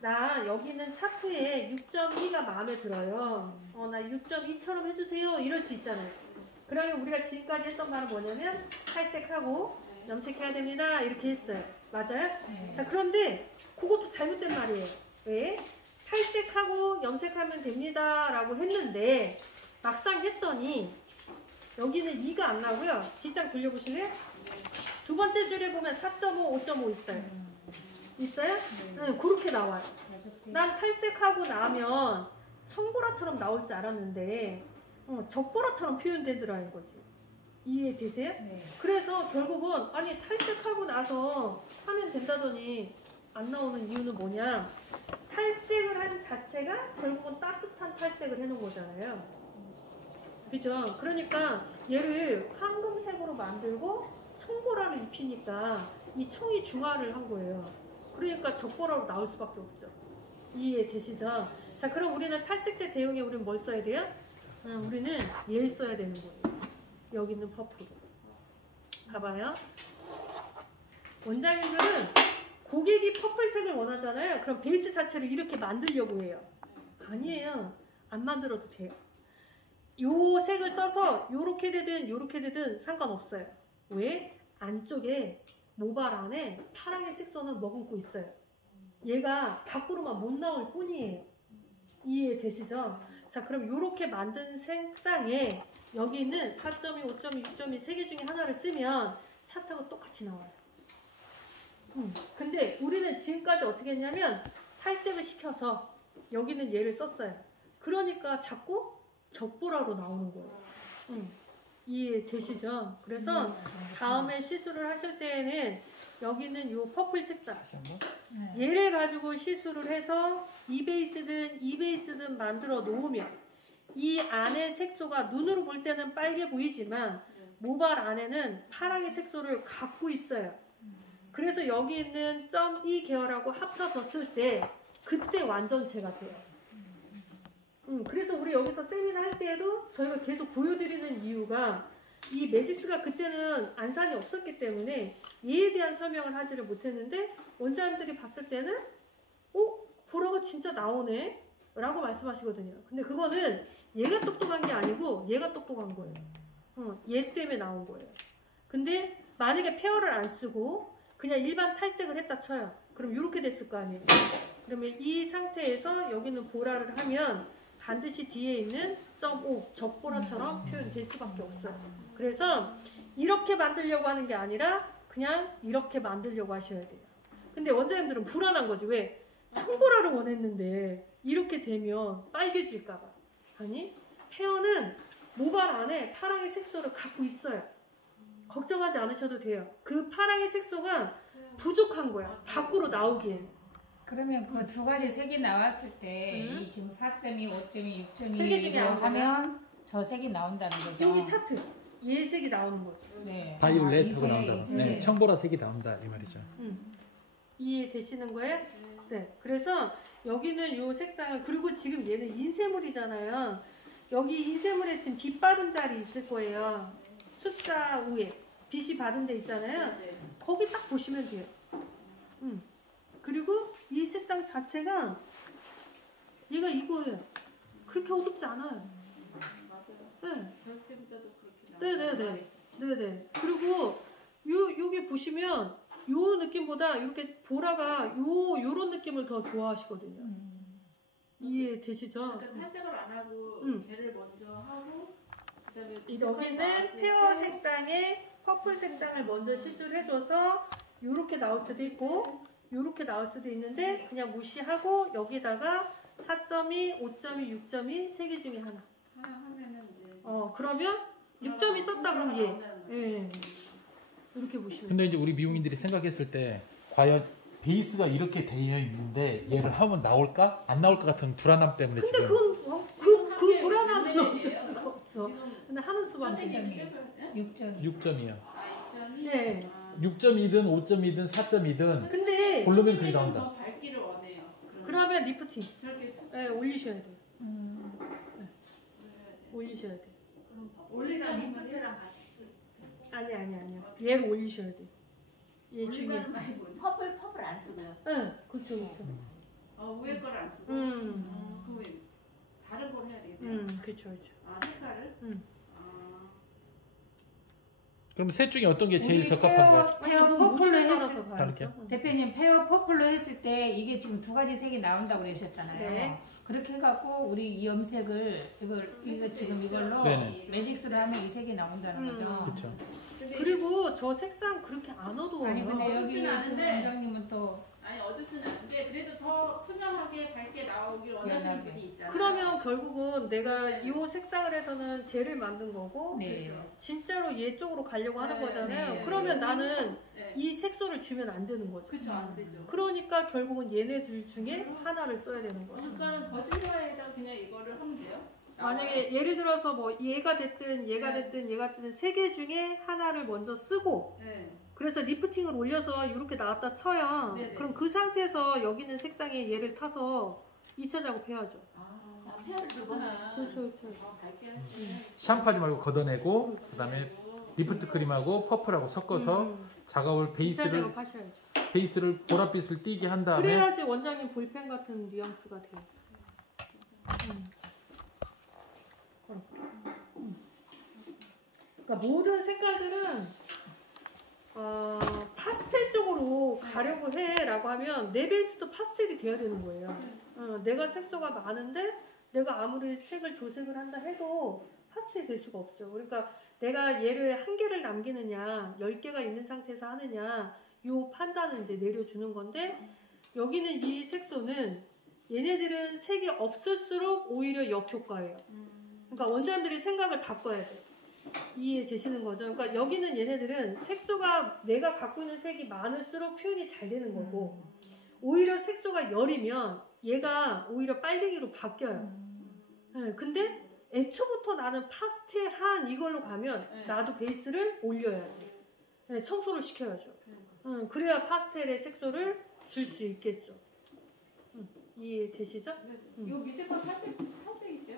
나 여기 있는 차트에 6.2가 마음에 들어요. 나 6.2처럼 해주세요. 이럴 수 있잖아요. 그러면 우리가 지금까지 했던 말은 뭐냐면 탈색하고 염색해야 됩니다. 이렇게 했어요. 맞아요? 네. 자, 그런데 그것도 잘못된 말이에요. 왜? 탈색하고 염색하면 됩니다. 라고 했는데 막상 했더니 여기는 2가 안 나오고요. 뒷장 돌려보실래요? 두 번째 줄에 보면 4.5, 5.5 있어요. 있어요? 응, 그렇게 나와요. 난 탈색하고 나면 청보라처럼 나올 줄 알았는데 적보라처럼 표현되더라는 거지. 이해되세요? 네. 그래서 결국은 아니 탈색하고 나서 하면 된다더니 안 나오는 이유는 뭐냐? 탈색을 한 자체가 결국은 따뜻한 탈색을 해놓은 거잖아요. 그죠? 그러니까 얘를 황금색으로 만들고 청보라를 입히니까 이 청이 중화를 한 거예요. 그러니까 적보라로 나올 수밖에 없죠. 이해되시죠? 자, 그럼 우리는 탈색제 대용에 우리는 뭘 써야 돼요? 우리는 얘를 써야 되는 거예요. 여기 있는 퍼플. 봐봐요. 원장님들은 고객이 퍼플색을 원하잖아요. 그럼 베이스 자체를 이렇게 만들려고 해요. 아니에요. 안 만들어도 돼요. 요 색을 써서 요렇게 되든 상관없어요. 왜? 안쪽에 모발 안에 파랑의 색소는 머금고 있어요. 얘가 밖으로만 못 나올 뿐이에요. 이해되시죠? 자, 그럼 요렇게 만든 색상에 여기 있는 4.2, 5.2, 6.2 세 개 중에 하나를 쓰면 차트하고 똑같이 나와요. 근데 우리는 지금까지 어떻게 했냐면 탈색을 시켜서 여기는 얘를 썼어요. 그러니까 자꾸 적보라로 나오는 거예요. 이해되시죠? 그래서 다음에 시술을 하실 때에는 여기는 요 퍼플 색상 얘를 가지고 시술을 해서 이 베이스든 만들어 놓으면 이 안에 색소가 눈으로 볼 때는 빨개 보이지만 모발 안에는 파랑의 색소를 갖고 있어요. 그래서 여기 있는 .2 계열하고 합쳐서 쓸 때 그때 완전체가 돼요. 그래서 우리 여기서 세미나 할 때에도 저희가 계속 보여드리는 이유가 이 매직스가 그때는 안산이 없었기 때문에 얘에 대한 설명을 하지를 못했는데 원장님들이 봤을 때는 보라가 진짜 나오네 라고 말씀하시거든요. 근데 그거는 얘가 똑똑한 게 아니고 얘가 똑똑한 거예요. 얘 때문에 나온 거예요. 근데 만약에 페어를 안 쓰고 그냥 일반 탈색을 했다 쳐요. 그럼 이렇게 됐을 거 아니에요. 그러면 이 상태에서 여기는 보라를 하면 반드시 뒤에 있는 .5 적보라처럼 표현될 수밖에 없어요. 그래서 이렇게 만들려고 하는 게 아니라 그냥 이렇게 만들려고 하셔야 돼요. 근데 원장님들은 불안한 거지. 왜? 청보라를 원했는데 이렇게 되면 빨개질까 봐. 아니, 페어는 모발 안에 파랑의 색소를 갖고 있어요. 걱정하지 않으셔도 돼요. 그 파랑의 색소가 부족한 거야. 밖으로 나오기엔. 그러면 그 두 가지 색이 나왔을 때 이 지금 4.2, 5.2, 세개 중에 6.2로 안 하면 저 색이 나온다는 거죠? 여기 차트. 얘 색이 나오는 거예요. 네. 바이올렛하고 이 나온다. 색, 네, 청보라색이 나온다 이 말이죠. 이해되시는 거예요? 네. 그래서 여기는 요 색상을 그리고 지금 얘는 인쇄물이잖아요. 여기 인쇄물에 지금 빛 받은 자리 있을 거예요. 숫자 위에 빛이 받은 데 있잖아요. 거기 딱 보시면 돼요. 그리고 이 색상 자체가 얘가 이거예요. 그렇게 어둡지 않아요. 네. 네네네. 그리고 요게 보시면 요 느낌보다 이렇게 보라가 요런 느낌을 더 좋아하시거든요. 이해되시죠? 그러니까 탈색을 안 하고 걔를 먼저 하고 그다음에 여기는 페어 색상에 퍼플 색상을 먼저 시술해줘서 요렇게 나올 수도 있고 요렇게 나올 수도 있는데 그냥 무시하고 여기다가 4.2, 5.2, 6.2 세 개 중에 하나. 하면은 이제 그러면 6.2 썼다 그럼 얘. 예. 이렇게 보시면. 근데 이제 우리 미용인들이 생각했을 때 과연 베이스가 이렇게 되어 있는데 얘를 하면 나올까? 안 나올 것 같은 불안함 때문에 근데 지금 그건 그 불안함은 어쩔 수가 없어. 근데 하는 수밖에. 선생님이 6.2. 6점이야. 네. 6.2든 5.2든 4.2든 근데 고르면 그게 나온다. 더 밝기를 원해요. 그러면 리프팅 저렇게 올리셔야 돼요. 올리셔야 돼. 올리면 리프트랑 같이 아니야. 얘를 올리셔야 돼. 얘 중에. 올리면 많이 뭐지? 퍼플 안 쓰고요. 응, 그쵸. 위에 거를 안 쓰고. 그럼 왜 다른 걸 해야 되겠네요. 그쵸. 아, 색깔을? 아, 그럼 셋 중에 어떤 게 제일 우리 적합한가요? 페어 그건 퍼플로 모델에 했을 따라서 봐야죠. 다르게? 대표님 페어 퍼플로 했을 때 이게 지금 두 가지 색이 나온다고 그러셨잖아요. 네. 그렇게 해갖고 우리 이 염색을 이거 지금 이걸로 네네. 매직스로 하면 이 색이 나온다는 거죠. 그렇죠. 근데 그리고 저 색상 그렇게 안 어두워요. 아니 근데 여기 어둡진 않은데. 원장님은 또 아니 어둡진 않은데 그래도 더 투명하게 밝게 나오길 원하시는 연하게. 분이 있잖아요. 그러면 결국은 내가 이 색상을 해서는 젤을 만든 거고 네. 그렇죠. 진짜로 얘 쪽으로 가려고 하는 네, 거잖아요. 네. 그러면 나는 네. 이 색소를 주면 안 되는 거죠. 그쵸, 안 되죠. 그러니까 결국은 얘네들 중에 하나를 써야 되는 거죠. 그러니까 거짓말에다 그냥 이거를 하면 돼요. 만약에 예를 들어서 뭐 얘가 됐든 얘가 네. 됐든 얘가 됐든 세 개 중에 하나를 먼저 쓰고 네. 그래서 리프팅을 올려서 이렇게 나왔다 쳐요. 네네. 그럼 그 상태에서 여기 있는 색상에 얘를 타서 2차 작업해야죠. 아, 페어를 두 번. 그렇죠. 밝게 하시네. 샴푸하지 말고 걷어내고 그다음에 리프트 크림하고 퍼플하고 섞어서 작업을 2차 작업하셔야죠. 베이스를 보랏빛을 띠게 한 다음에 그래야지 원장님 볼펜 같은 뉘앙스가 돼요. 그러니까 모든 색깔들은 파스텔 쪽으로 가려고 해라고 하면 내 베이스도 파스텔이 돼야 되는 거예요. 내가 색소가 많은데 내가 아무리 색을 조색을 한다 해도 파스텔이 될 수가 없죠. 그러니까 내가 얘를 한 개를 남기느냐 10개가 있는 상태에서 하느냐 요 판단을 이제 내려주는 건데 여기는 이 색소는 얘네들은 색이 없을수록 오히려 역효과예요. 그러니까 원장님들이 생각을 바꿔야 돼요. 이해되시는 거죠? 그러니까 여기는 얘네들은 색소가 내가 갖고 있는 색이 많을수록 표현이 잘 되는 거고 오히려 색소가 열이면 얘가 오히려 빨갱이로 바뀌어요. 네, 근데 애초부터 나는 파스텔한 이걸로 가면 네. 나도 베이스를 올려야지. 네, 청소를 시켜야죠. 그래야 파스텔의 색소를 줄 수 있겠죠. 이해되시죠? 요 밑에 거 탈색이죠?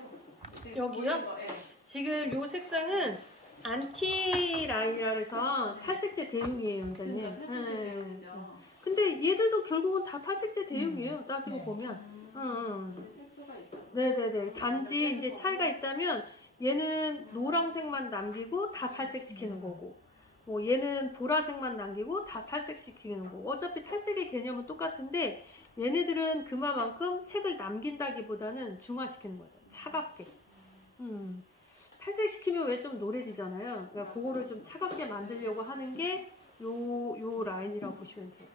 여기요? 네. 지금 요 색상은 안티라이라 해서 탈색제 대용이에요, 원장님. 그죠. 근데 얘들도 결국은 다 탈색제 대용이에요, 따지고 보면. 색소가 있어. 네네네. 단지 이제 차이가 있다면 얘는 노란색만 남기고 다 탈색시키는 거고 뭐 얘는 보라색만 남기고 다 탈색시키는 거고 어차피 탈색의 개념은 똑같은데 얘네들은 그만큼 색을 남긴다기보다는 중화시키는 거죠. 차갑게. 탈색시키면 왜 좀 노래지잖아요. 그러니까 그거를 좀 차갑게 만들려고 하는 게 요 라인이라고 보시면 돼요.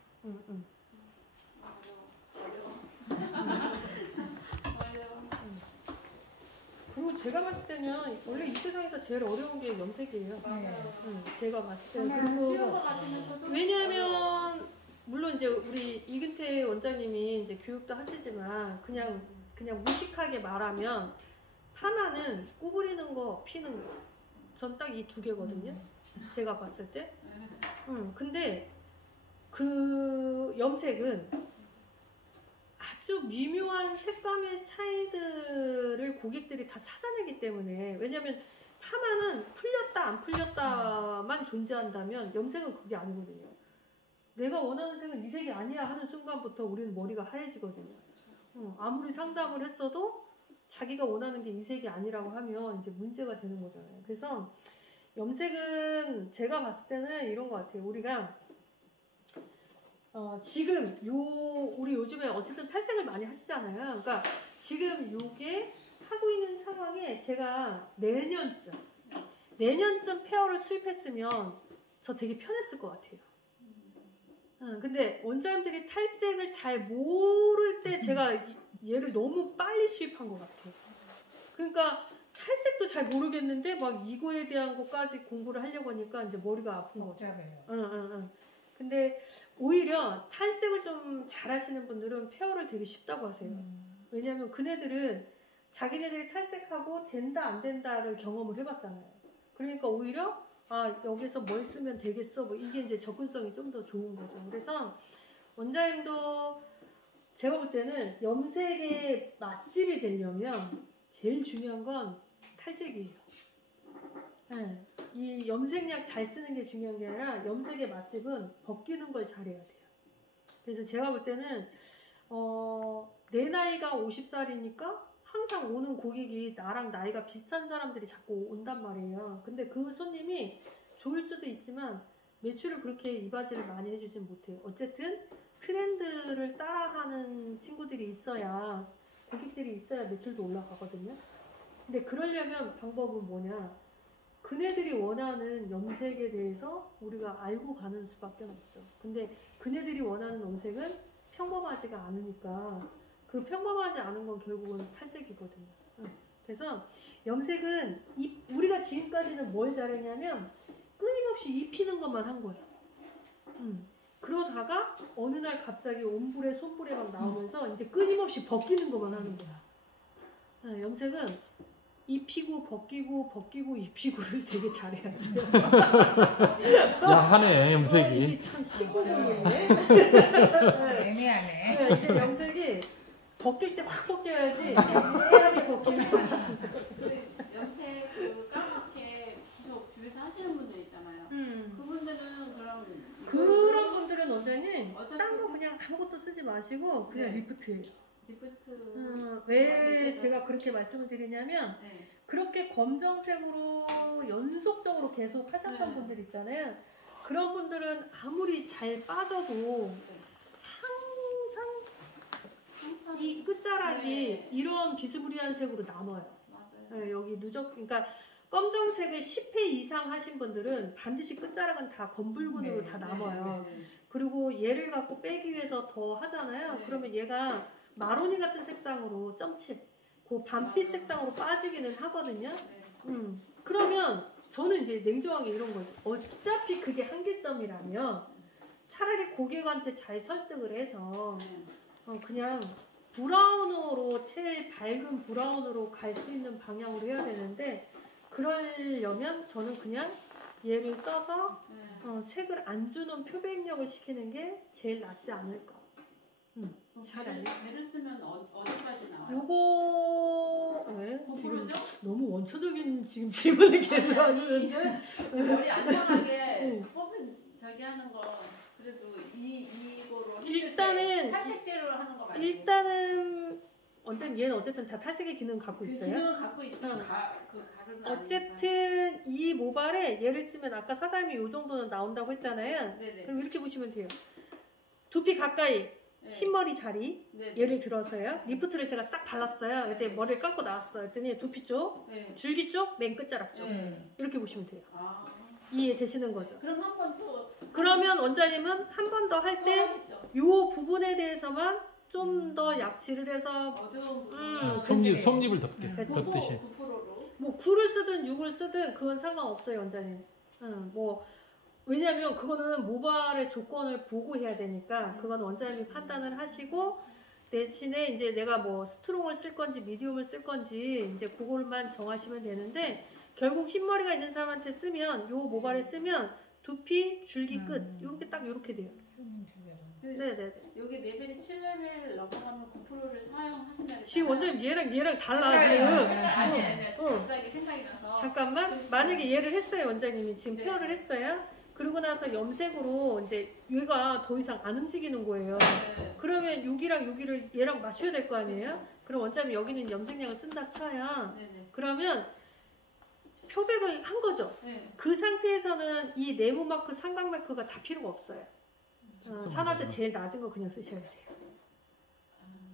그리고 제가 봤을 때는 원래 이 세상에서 제일 어려운 게 염색이에요. 제가 봤을 때는. 쉬운 거 그리고 같으면서도 왜냐하면 물론 이제 우리 이근태 원장님이 이제 교육도 하시지만 그냥 무식하게 말하면 하나는 구부리는 거, 피는 거. 전 딱 이 두 개거든요. 제가 봤을 때. 근데 그 염색은 아주 미묘한 색감의 차이들을 고객들이 다 찾아내기 때문에 왜냐면 파마는 풀렸다 안 풀렸다만 존재한다면 염색은 그게 아니거든요. 내가 원하는 색은 이 색이 아니야 하는 순간부터 우리는 머리가 하얘지거든요. 아무리 상담을 했어도 자기가 원하는 게 이 색이 아니라고 하면 이제 문제가 되는 거잖아요. 그래서 염색은 제가 봤을 때는 이런 것 같아요. 우리가 지금 우리 요즘에 어쨌든 탈색을 많이 하시잖아요. 그러니까 지금 요게 하고 있는 상황에 제가 내년쯤 페어를 수입했으면 저 되게 편했을 것 같아요. 근데 원장님들이 탈색을 잘 모를 때 제가 얘를 너무 빨리 수입한 것 같아요. 그러니까 탈색도 잘 모르겠는데 막 이거에 대한 것까지 공부를 하려고 하니까 이제 머리가 아픈 거죠. 복잡해요. 근데 오히려 탈색을 좀 잘하시는 분들은 페어를 되게 쉽다고 하세요. 왜냐하면 그네들은 자기네들이 탈색하고 된다 안 된다를 경험을 해봤잖아요. 그러니까 오히려 여기서 뭘 쓰면 되겠어 뭐 이게 이제 접근성이 좀 더 좋은 거죠. 그래서 원장님도 제가 볼 때는 염색의 맛집이 되려면 제일 중요한 건 탈색이에요. 네. 이 염색약 잘 쓰는 게 중요한 게 아니라 염색의 맛집은 벗기는 걸 잘해야 돼요. 그래서 제가 볼 때는 내 나이가 50살이니까 항상 오는 고객이 나랑 나이가 비슷한 사람들이 자꾸 온단 말이에요. 근데 그 손님이 좋을 수도 있지만 매출을 그렇게 이바지를 많이 해주진 못해요. 어쨌든 트렌드를 따라가는 친구들이 있어야, 고객들이 있어야 매출도 올라가거든요. 근데 그러려면 방법은 뭐냐? 그네들이 원하는 염색에 대해서 우리가 알고 가는 수밖에 없죠. 근데 그네들이 원하는 염색은 평범하지가 않으니까 그 평범하지 않은 건 결국은 탈색이거든요. 그래서 염색은 우리가 지금까지는 뭘 잘했냐면 끊임없이 입히는 것만 한 거예요. 그러다가 어느 날 갑자기 온불에 손불에 막 나오면서 이제 끊임없이 벗기는 것만 하는 거야. 염색은 입히고 벗기고 입히고를 되게 잘해야 돼요. 야하네 염색이. 이게 참 시구물이네. 애매하네. 네, 이게 염색이 벗길 때 확 벗겨야지 애매하게 벗기면 염색 그 까맣게 계속 집에서 하시는 분들 있잖아요. 그분들은 그런 분들은 원장님 어차피 딴 거 그냥 아무것도 쓰지 마시고 그냥 네. 리프트예요. 리프트 왜 제가 그렇게 말씀을 드리냐면 네. 그렇게 검정색으로 연속적으로 계속 하셨던 네. 분들 있잖아요. 그런 분들은 아무리 잘 빠져도 항상 이 끝자락이 네. 이런 비스무리한 색으로 남아요. 맞아요. 네, 여기 그러니까 검정색을 10회 이상 하신 분들은 반드시 끝자락은 다 검붉은으로 네, 다 남아요. 네. 그리고 얘를 갖고 빼기 위해서 더 하잖아요. 네. 그러면 얘가 마로니 같은 색상으로 점칠, 그 반빛 맞아요. 색상으로 빠지기는 하거든요. 네. 그러면 저는 이제 냉정하게 이런 거죠. 어차피 그게 한계점이라면 차라리 고객한테 잘 설득을 해서 그냥 브라운으로 제일 밝은 브라운으로 갈 수 있는 방향으로 해야 되는데 그러려면 저는 그냥 얘를 써서 네. 색을 안 주는 표백력을 시키는 게 제일 낫지 않을까. 잘 알죠. 배를 쓰면 어디까지 나와요? 요거 왜? 지금 고프로죠? 너무 원초적인 지금 질문을 계속 하시는데 머리 안전하게 뽑은 저기 하는 거 그래도 이거로 했을 일단은 때 탈색제로 하는 거 말고 일단은 원장님 얘는 어쨌든 다 탈색의 기능 갖고 그 있어요. 기능을 갖고 있지만 응. 그 가루는 어쨌든 이 모발에 얘를 쓰면 아까 사장님이 이 정도는 나온다고 했잖아요. 네네. 그럼 이렇게 보시면 돼요. 두피 가까이 네. 흰머리 자리 네네. 예를 들어서요. 리프트를 제가 싹 발랐어요. 그때 네. 머리를 감고 나왔어요. 그랬더니 두피 쪽, 네. 줄기 쪽, 맨 끝자락 쪽 네. 이렇게 보시면 돼요. 아. 이해되시는 거죠. 그럼 한 번 또 그러면 원장님은 한 번 더 할 때 하겠죠. 요 부분에 대해서만 좀 더 약치를 해서 어두운 부분. 그치. 속립을 덮게 그치. 덮듯이. 9%로. 뭐 9를 쓰든 6을 쓰든 그건 상관없어요, 원장님. 뭐 왜냐면 그거는 모발의 조건을 보고 해야 되니까 그건 원장님이 판단을 하시고 대신에 이제 내가 뭐 스트롱을 쓸 건지 미디움을 쓸 건지 이제 그걸만 정하시면 되는데 결국 흰머리가 있는 사람한테 쓰면 요 모발을 쓰면 두피, 줄기 끝 이렇게 딱 이렇게 돼요. 네네. 여기 레벨이 7레벨 넘어가면 9%를 사용하신다고. 지금 원장님 얘랑 달라 네, 지금. 네. 아니 응. 갑자기 생각이 나서. 잠깐만. 만약에 얘를 했어요, 원장님이 지금 네. 페어를 했어요. 그러고 나서 염색으로 이제 얘가 더 이상 안 움직이는 거예요. 네. 그러면 여기랑 여기를 얘랑 맞춰야 될 거 아니에요? 그럼 원장님이 여기는 염색약을 쓴다 쳐야 네네. 그러면 표백을 한 거죠. 네. 그 상태에서는 이 네모 마크, 삼각 마크가 다 필요가 없어요. 산화제 제일 낮은 거 그냥 쓰셔야 돼요.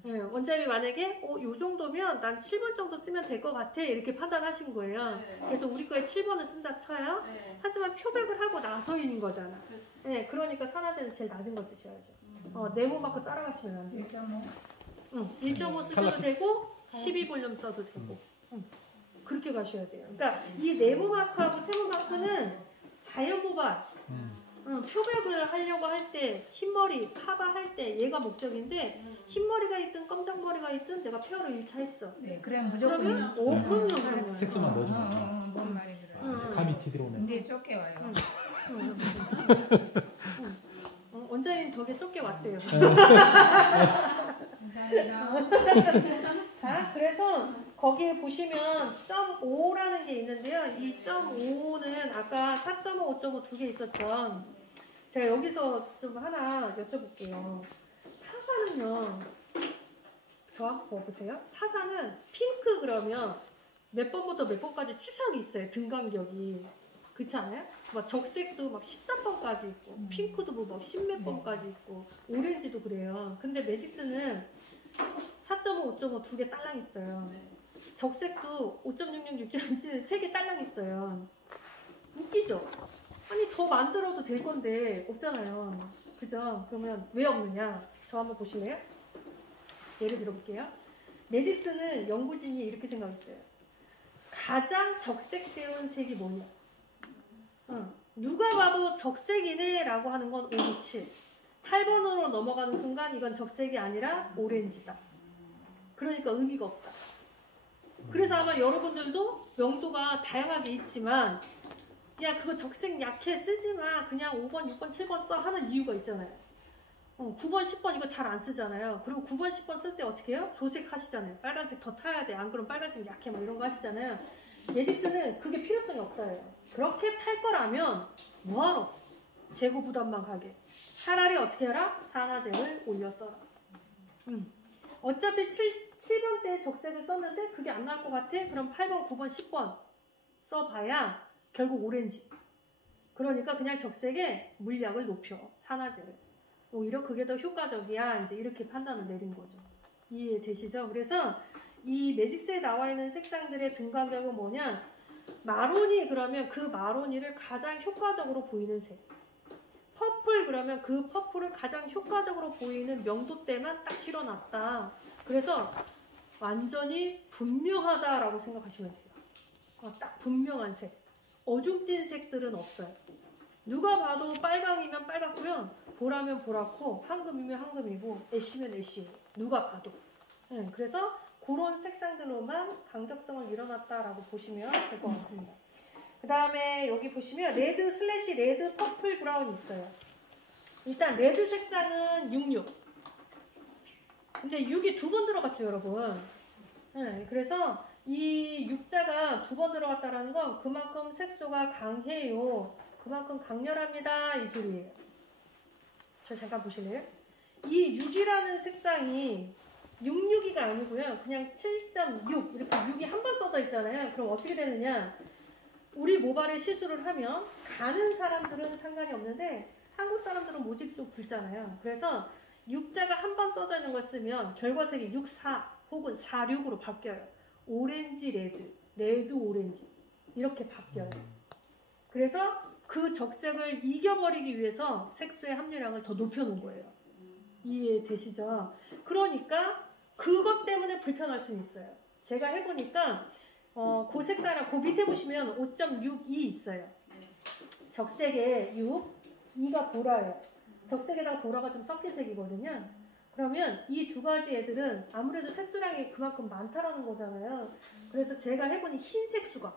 네, 원장님이 만약에 요 정도면 난 7번 정도 쓰면 될 것 같아 이렇게 판단하신 거예요. 네. 그래서 우리 거에 7번을 쓴다 쳐요. 네. 하지만 표백을 하고 나서인 거잖아. 그렇죠. 네, 그러니까 산화제는 제일 낮은 거 쓰셔야죠. 네모 마크 따라가시면 안 돼요. 1.5. 1.5 쓰셔도 칼라피스. 되고 12볼륨 써도 되고 그렇게 가셔야 돼요. 그러니까 이 네모 마크하고 세모 마크는 자연 모발 표백을 하려고 할 때 흰머리 커버할 때 얘가 목적인데 흰머리가 있든 검정머리가 있든 내가 페어를 1차 했어. 네, 그럼 무조건. 그러면 그럼요. 색소만 넣어주면 돼. 뭔 말이 들어요. 감이 들어오네. 이제 쫓겨와요. 원장님 덕에 쫓겨 왔대요. 감사합니다. 자, 그래서 거기에 보시면 .5랑 그러면 이 0.5는 아까 4.5, 5.5 두 개 있었죠. 제가 여기서 좀 하나 여쭤볼게요. 타사는요, 저 한번 보세요. 타사는 핑크 그러면 몇 번부터 몇 번까지 쭉 있어요. 등 간격이. 그렇지 않아요? 막 적색도 막 13번까지 있고, 핑크도 뭐 막 10몇 번까지 있고, 오렌지도 그래요. 근데 매직스는 4.5, 5.5 두 개 딸랑 있어요. 적색도 5.66, 6.7 세 개 딸랑 있어요. 웃기죠? 아니 더 만들어도 될 건데 없잖아요. 그죠? 그러면 왜 없느냐? 저 한번 보실래요? 예를 들어볼게요. 매직스는 연구진이 이렇게 생각했어요. 가장 적색되는 색이 뭐냐? 누가 봐도 적색이네 라고 하는 건 5, 6, 7. 8번으로 넘어가는 순간 이건 적색이 아니라 오렌지다. 그러니까 의미가 없다. 그래서 아마 여러분들도 명도가 다양하게 있지만 야 그거 적색 약해 쓰지마 그냥 5번 6번 7번 써 하는 이유가 있잖아요. 9번 10번 이거 잘 안 쓰잖아요. 그리고 9번 10번 쓸 때 어떻게 해요? 조색 하시잖아요. 빨간색 더 타야 돼. 안 그러면 빨간색 약해 막 이런 거 하시잖아요. 매직스는 그게 필요성이 없어요. 그렇게 탈 거라면 뭐하러 재고 부담만 가게. 차라리 어떻게 해라? 산화제를 올려 써라. 어차피 7번 때 적색을 썼는데 그게 안 나올 것 같아? 그럼 8번, 9번, 10번 써봐야 결국 오렌지. 그러니까 그냥 적색에 물약을 높여. 산화제를. 오히려 그게 더 효과적이야. 이제 이렇게 판단을 내린 거죠. 이해되시죠? 그래서 이 매직스에 나와 있는 색상들의 등간격은 뭐냐? 마로니 그러면 그 마로니를 가장 효과적으로 보이는 색. 퍼플 그러면 그 퍼플을 가장 효과적으로 보이는 명도 때만 딱 실어놨다. 그래서 완전히 분명하다라고 생각하시면 돼요. 딱 분명한 색. 어중뛴 색들은 없어요. 누가 봐도 빨강이면 빨갛고요. 보라면 보랗고 황금이면 황금이고 애쉬면 애쉬. 누가 봐도. 그래서 그런 색상들로만 강력성을 일어났다라고 보시면 될 것 같습니다. 그 다음에 여기 보시면 레드 슬래시 레드 퍼플 브라운이 있어요. 일단 레드 색상은 66. 근데 6이 두 번 들어갔죠 여러분. 그래서 이 6자가 두 번 들어갔다는 건 그만큼 색소가 강해요. 그만큼 강렬합니다. 이 소리예요. 저 잠깐 보실래요? 이 6이라는 색상이 66이가 아니고요. 그냥 7.6 이렇게 6이 한 번 써져 있잖아요. 그럼 어떻게 되느냐? 우리 모발에 시술을 하면 가는 사람들은 상관이 없는데 한국 사람들은 모질이 좀 굵잖아요. 그래서 6자가 한 번 써져 있는 걸 쓰면 결과색이 64 혹은 46으로 바뀌어요. 오렌지 레드, 레드 오렌지 이렇게 바뀌어요. 그래서 그 적색을 이겨버리기 위해서 색소의 함유량을 더 높여놓은 거예요. 이해되시죠? 그러니까 그것 때문에 불편할 수는 있어요. 제가 해보니까 그 색상이랑 그 밑에 보시면 5.62 있어요. 적색에 6, 2가 보라예요. 적색에다가 보라가 좀 섞인 색이거든요. 그러면 이 두 가지 애들은 아무래도 색소량이 그만큼 많다라는 거잖아요. 그래서 제가 해보니 흰색 수건.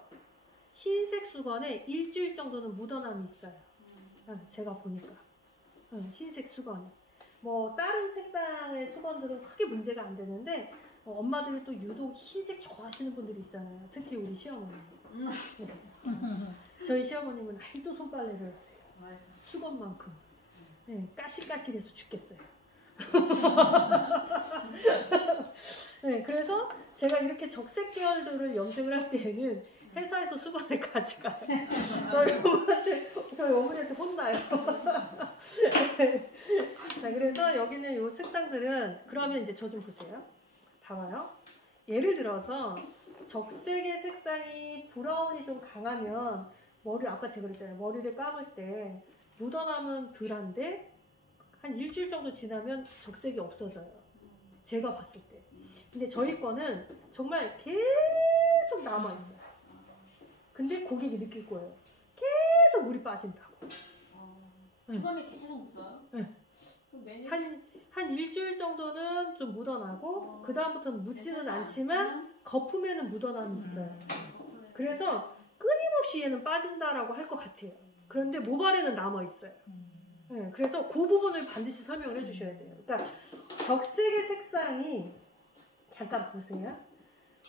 흰색 수건에 일주일 정도는 묻어남이 있어요. 제가 보니까. 흰색 수건. 뭐 다른 색상의 수건들은 크게 문제가 안 되는데 엄마들이 또 유독 흰색 좋아하시는 분들이 있잖아요. 특히 우리 시어머님. 저희 시어머님은 아직도 손빨래를 하세요. 수건만큼. 네, 까실까실해서 죽겠어요. 네, 그래서 제가 이렇게 적색 계열들을 염색을 할 때에는 회사에서 수건을 가져가요. 저희 어머니한테 혼나요. 자, 그래서 여기는 이 색상들은 그러면 이제 저 좀 보세요. 봐봐요. 예를 들어서 적색의 색상이 브라운이 좀 강하면 머리 아까 제가 그랬잖아요. 머리를 감을 때 묻어남은 덜한데 한 일주일 정도 지나면 적색이 없어져요. 제가 봤을 때. 근데 저희 거는 정말 계속 남아있어요. 근데 고객이 느낄 거예요. 계속 물이 빠진다고. 수건이 계속 묻어요? 네. 한 일주일 정도는 좀 묻어나고 그 다음부터는 묻지는 않지만 거품에는 묻어남이 있어요. 그래서 끊임없이 얘는 빠진다라고 할 것 같아요. 그런데 모발에는 남아있어요. 네, 그래서 그 부분을 반드시 설명을 해주셔야 돼요. 그러니까 적색의 색상이 잠깐 보세요.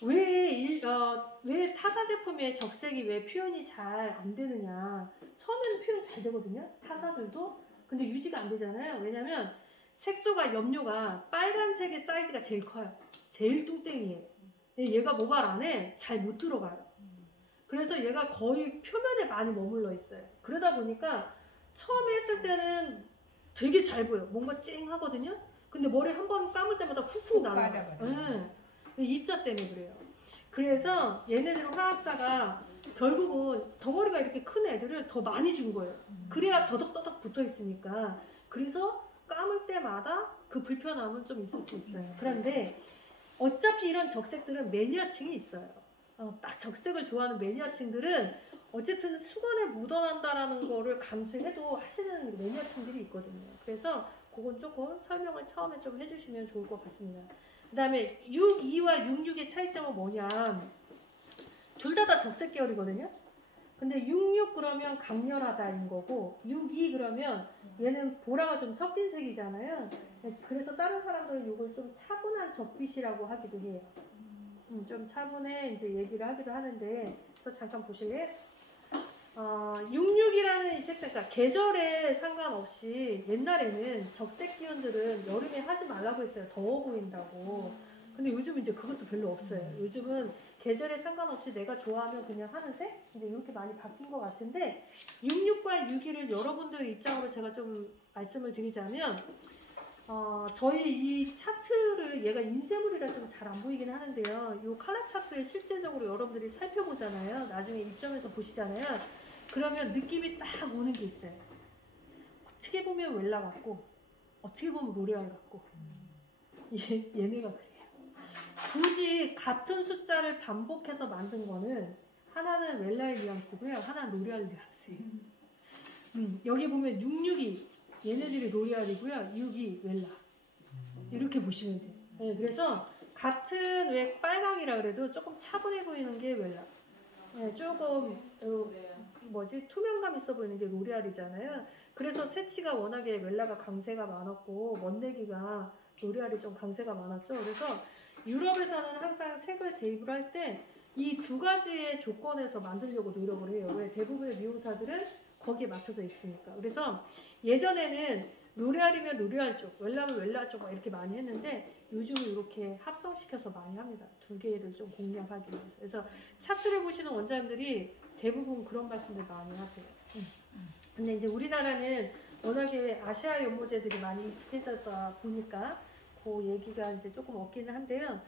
왜 타사 제품의 적색이 왜 표현이 잘 안 되느냐. 처음에는 표현 잘 되거든요. 타사들도. 근데 유지가 안 되잖아요. 왜냐면 색소가 염료가 빨간색의 사이즈가 제일 커요. 제일 뚱땡이에요. 얘가 모발 안에 잘 못 들어가요. 그래서 얘가 거의 표면에 많이 머물러 있어요. 그러다 보니까 처음에 했을 때는 되게 잘 보여. 뭔가 쨍하거든요. 근데 머리 한 번 감을 때마다 훅훅 날아가요. 빠져버려요. 입자 때문에 그래요. 그래서 얘네들은 화학사가 결국은 덩어리가 이렇게 큰 애들을 더 많이 준 거예요. 그래야 더덕더덕 붙어 있으니까. 그래서 감을 때마다 그 불편함은 좀 있을 수 있어요. 그런데 어차피 이런 적색들은 매니아층이 있어요. 딱 적색을 좋아하는 매니아층들은 어쨌든 수건에 묻어난다라는 거를 감수해도 하시는 매니아층들이 있거든요. 그래서 그건 조금 설명을 처음에 좀 해주시면 좋을 것 같습니다. 그 다음에 62와 66의 차이점은 뭐냐. 둘 다 적색 계열이거든요. 근데 66 그러면 강렬하다인 거고 62 그러면 얘는 보라가 좀 섞인 색이잖아요. 그래서 다른 사람들은 이걸 좀 차분한 적빛이라고 하기도 해요. 좀 차분해 이제 얘기를 하기도 하는데 저 잠깐 보실래요? 66이라는 이 색상, 그러니까 계절에 상관없이 옛날에는 적색 기운들은 여름에 하지 말라고 했어요. 더워 보인다고. 근데 요즘은 이제 그것도 별로 없어요. 요즘은 계절에 상관없이 내가 좋아하면 그냥 하는 색? 이제 이렇게 많이 바뀐 것 같은데 66과 62를 여러분들 입장으로 제가 좀 말씀을 드리자면 저희 이 차트를 얘가 인쇄물이라 좀 잘 안 보이긴 하는데요. 이 컬러 차트를 실제적으로 여러분들이 살펴보잖아요. 나중에 입점해서 보시잖아요. 그러면 느낌이 딱 오는 게 있어요. 어떻게 보면 웰라 같고 어떻게 보면 로레알 같고 얘네가 그래요. 굳이 같은 숫자를 반복해서 만든 거는 하나는 웰라의 뉘앙스고요. 하나는 로레알 뉘앙스예요. 여기 보면 662 얘네들이 로레알이고요. 62 웰라 이렇게 보시면 돼요. 네, 그래서 같은 왜 빨강이라 그래도 조금 차분해 보이는 게 웰라. 네, 조금 투명감 있어 보이는 게 로레알이잖아요. 그래서 새치가 워낙에 웰라가 강세가 많았고 먼데기가 로레알이 좀 강세가 많았죠. 그래서 유럽에서는 항상 색을 대입을 할 때 이 두 가지의 조건에서 만들려고 노력을 해요. 왜? 대부분의 미용사들은 거기에 맞춰져 있으니까. 그래서 예전에는 로레알이면 로레알 쪽, 웰라면 웰라 쪽 이렇게 많이 했는데 요즘은 이렇게 합성시켜서 많이 합니다. 두 개를 좀 공략하기 위해서. 그래서 차트를 보시는 원장님들이 대부분 그런 말씀들 많이 하세요. 근데 이제 우리나라는 워낙에 아시아 연모제들이 많이 익숙해졌다 보니까 그 얘기가 이제 조금 없기는 한데요.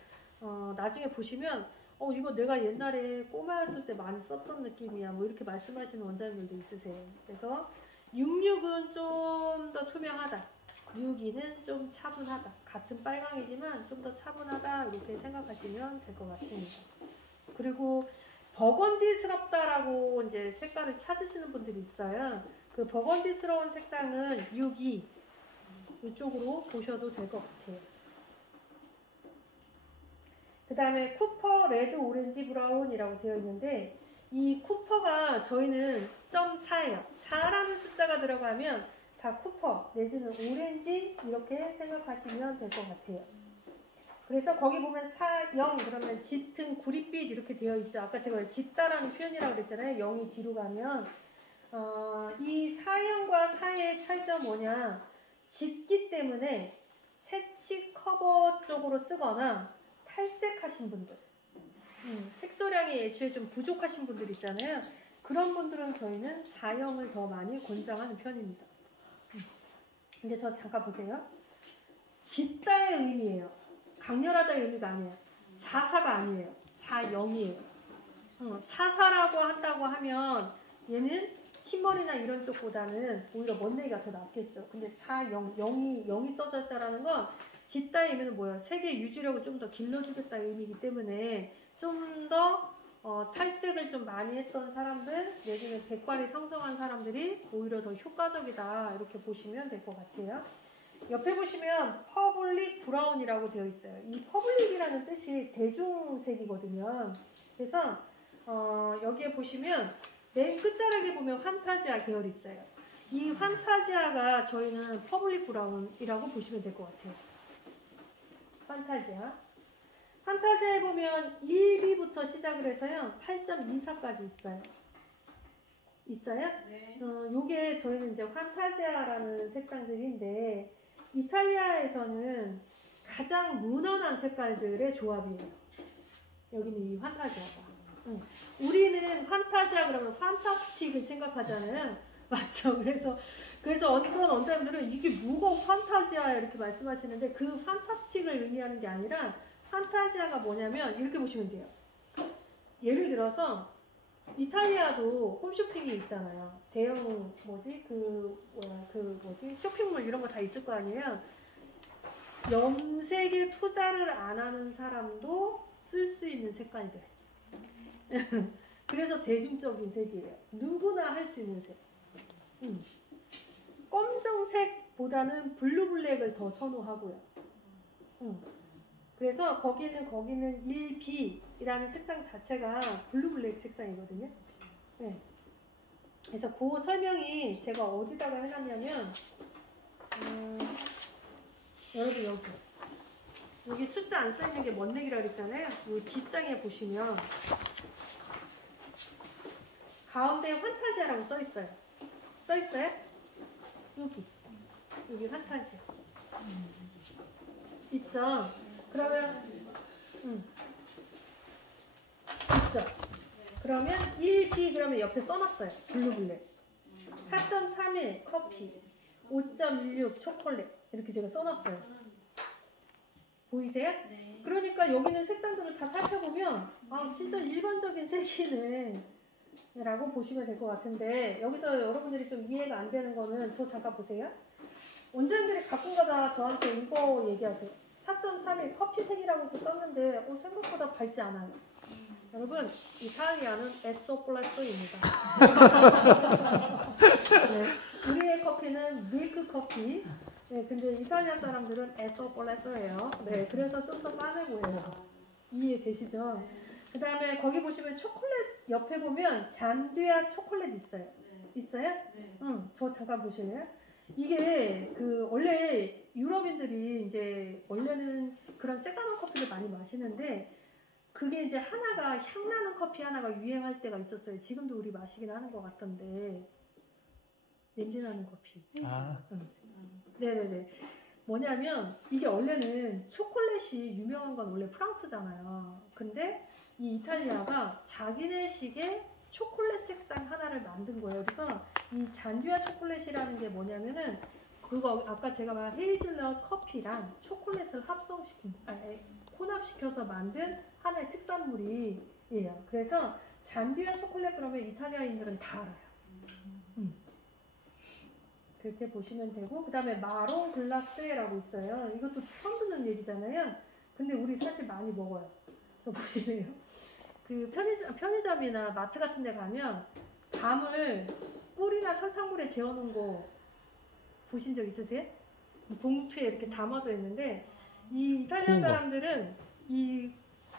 나중에 보시면 이거 내가 옛날에 꼬마였을 때 많이 썼던 느낌이야 뭐 이렇게 말씀하시는 원장님들도 있으세요. 그래서 66은 좀 더 투명하다. 62는 좀 차분하다. 같은 빨강이지만 좀 더 차분하다 이렇게 생각하시면 될 것 같습니다. 그리고 버건디스럽다라고 이제 색깔을 찾으시는 분들이 있어요. 그 버건디스러운 색상은 62 이쪽으로 보셔도 될 것 같아요. 그 다음에 쿠퍼, 레드, 오렌지, 브라운이라고 되어 있는데 이 쿠퍼가 저희는 0.4예요. 4라는 숫자가 들어가면 다 쿠퍼 내지는 오렌지 이렇게 생각하시면 될 것 같아요. 그래서 거기 보면 4, 0 그러면 짙은 구릿빛 이렇게 되어 있죠. 아까 제가 짙다라는 표현이라고 그랬잖아요. 0이 뒤로 가면 이 4형과 4의 차이점 뭐냐. 짙기 때문에 새치 커버 쪽으로 쓰거나 탈색하신 분들 색소량이 애초에 좀 부족하신 분들 있잖아요. 그런 분들은 저희는 4형을 더 많이 권장하는 편입니다. 근데 저 잠깐 보세요. 짙다의 의미예요. 강렬하다의 의미가 아니에요. 4사가 아니에요. 4영이에요. 4사라고 한다고 하면 얘는 흰머리나 이런 쪽보다는 오히려 먼데기가 더 낫겠죠. 근데 4영, 0이 써져 있다는 건 짙다의 의미는 뭐예요? 색의 유지력을 좀 더 길러주겠다의 의미이기 때문에 좀 더 탈색을 좀 많이 했던 사람들 내지는 백발이 성성한 사람들이 오히려 더 효과적이다 이렇게 보시면 될 것 같아요. 옆에 보시면 퍼블릭 브라운이라고 되어 있어요. 이 퍼블릭이라는 뜻이 대중색이거든요. 그래서 여기에 보시면 맨 끝자락에 보면 환타지아 계열이 있어요. 이 환타지아가 저희는 퍼블릭 브라운이라고 보시면 될 것 같아요. 환타지아. 판타지아에 보면 1B부터 시작을 해서요 8.24까지 있어요. 있어요? 네. 요게 저희는 이제 판타지아라는 색상들인데 이탈리아에서는 가장 무난한 색깔들의 조합이에요. 여기는 이 판타지아가. 우리는 판타지아 그러면 판타스틱을 생각하잖아요. 맞죠? 그래서 어떤 원장님들은 이게 뭐가 판타지아야 이렇게 말씀하시는데 그 판타스틱을 의미하는 게 아니라 판타지아가 뭐냐면 이렇게 보시면 돼요. 예를 들어서 이탈리아도 홈쇼핑이 있잖아요. 대형 쇼핑몰 이런 거 다 있을 거 아니에요. 염색에 투자를 안 하는 사람도 쓸 수 있는 색깔들. 그래서 대중적인 색이에요. 누구나 할 수 있는 색. 검정색보다는 블루블랙을 더 선호하고요. 그래서 거기는 1B라는 색상 자체가 블루블랙 색상이거든요. 네. 그래서 그 설명이 제가 어디다가 해놨냐면 여러분 여기 숫자 안 써있는 게 먼넥이라고 그랬잖아요. 이 뒷장에 보시면 가운데 판타지아라고 써있어요. 써있어요? 여기 판타지아 있죠? 그러면 있죠? 그러면 1B 그러면 옆에 써놨어요. 블루블랙 4.31 커피 5.16 초콜릿 이렇게 제가 써놨어요. 보이세요? 네. 그러니까 여기는 색상들을 다 살펴보면 아 진짜 일반적인 색이네 라고 보시면 될 것 같은데 여기서 여러분들이 좀 이해가 안 되는 거는 저 잠깐 보세요. 원장님들이 가끔가다 저한테 이거 얘기하세요. 4.31 커피색이라고 해서 썼는데 생각보다 밝지 않아요. 여러분 이탈리아는 에소플레소입니다. 네, 우리의 커피는 밀크 커피. 네, 근데 이탈리아 사람들은 에소플레소예요. 네, 그래서 좀 더 빠르 보여요. 이해되시죠? 그 다음에 거기 보시면 초콜릿 옆에 보면 잔디아 초콜릿 있어요. 네. 있어요? 네. 저 잠깐 보실래요? 이게 원래 유럽인들이 이제 원래는 그런 새까만 커피를 많이 마시는데 그게 이제 하나가 향나는 커피 하나가 유행할 때가 있었어요. 지금도 우리 마시긴 하는 것 같던데 냄새나는 커피. 아. 네네네. 뭐냐면 이게 원래는 초콜릿이 유명한 건 원래 프랑스잖아요. 근데 이 이탈리아가 자기네식의 초콜릿 색상 하나를 만든 거예요. 그래서 이 잔디아 초콜릿이라는 게 뭐냐면은 그거 아까 제가 말한 헤이즐넛 커피랑 초콜릿을 혼합시켜서 만든 하나의 특산물이에요. 그래서 잔디아 초콜릿 그러면 이탈리아인들은 다 알아요. 그렇게 보시면 되고 그 다음에 마롱 글라스라고 있어요. 이것도 처음 듣는 얘기잖아요. 근데 우리 사실 많이 먹어요. 저 보시래요. 그 편의점이나 마트 같은 데 가면 밤을 꿀이나 설탕물에 재워놓은 거 보신 적 있으세요? 봉투에 이렇게 담아져 있는데 이 이탈리아 사람들은 이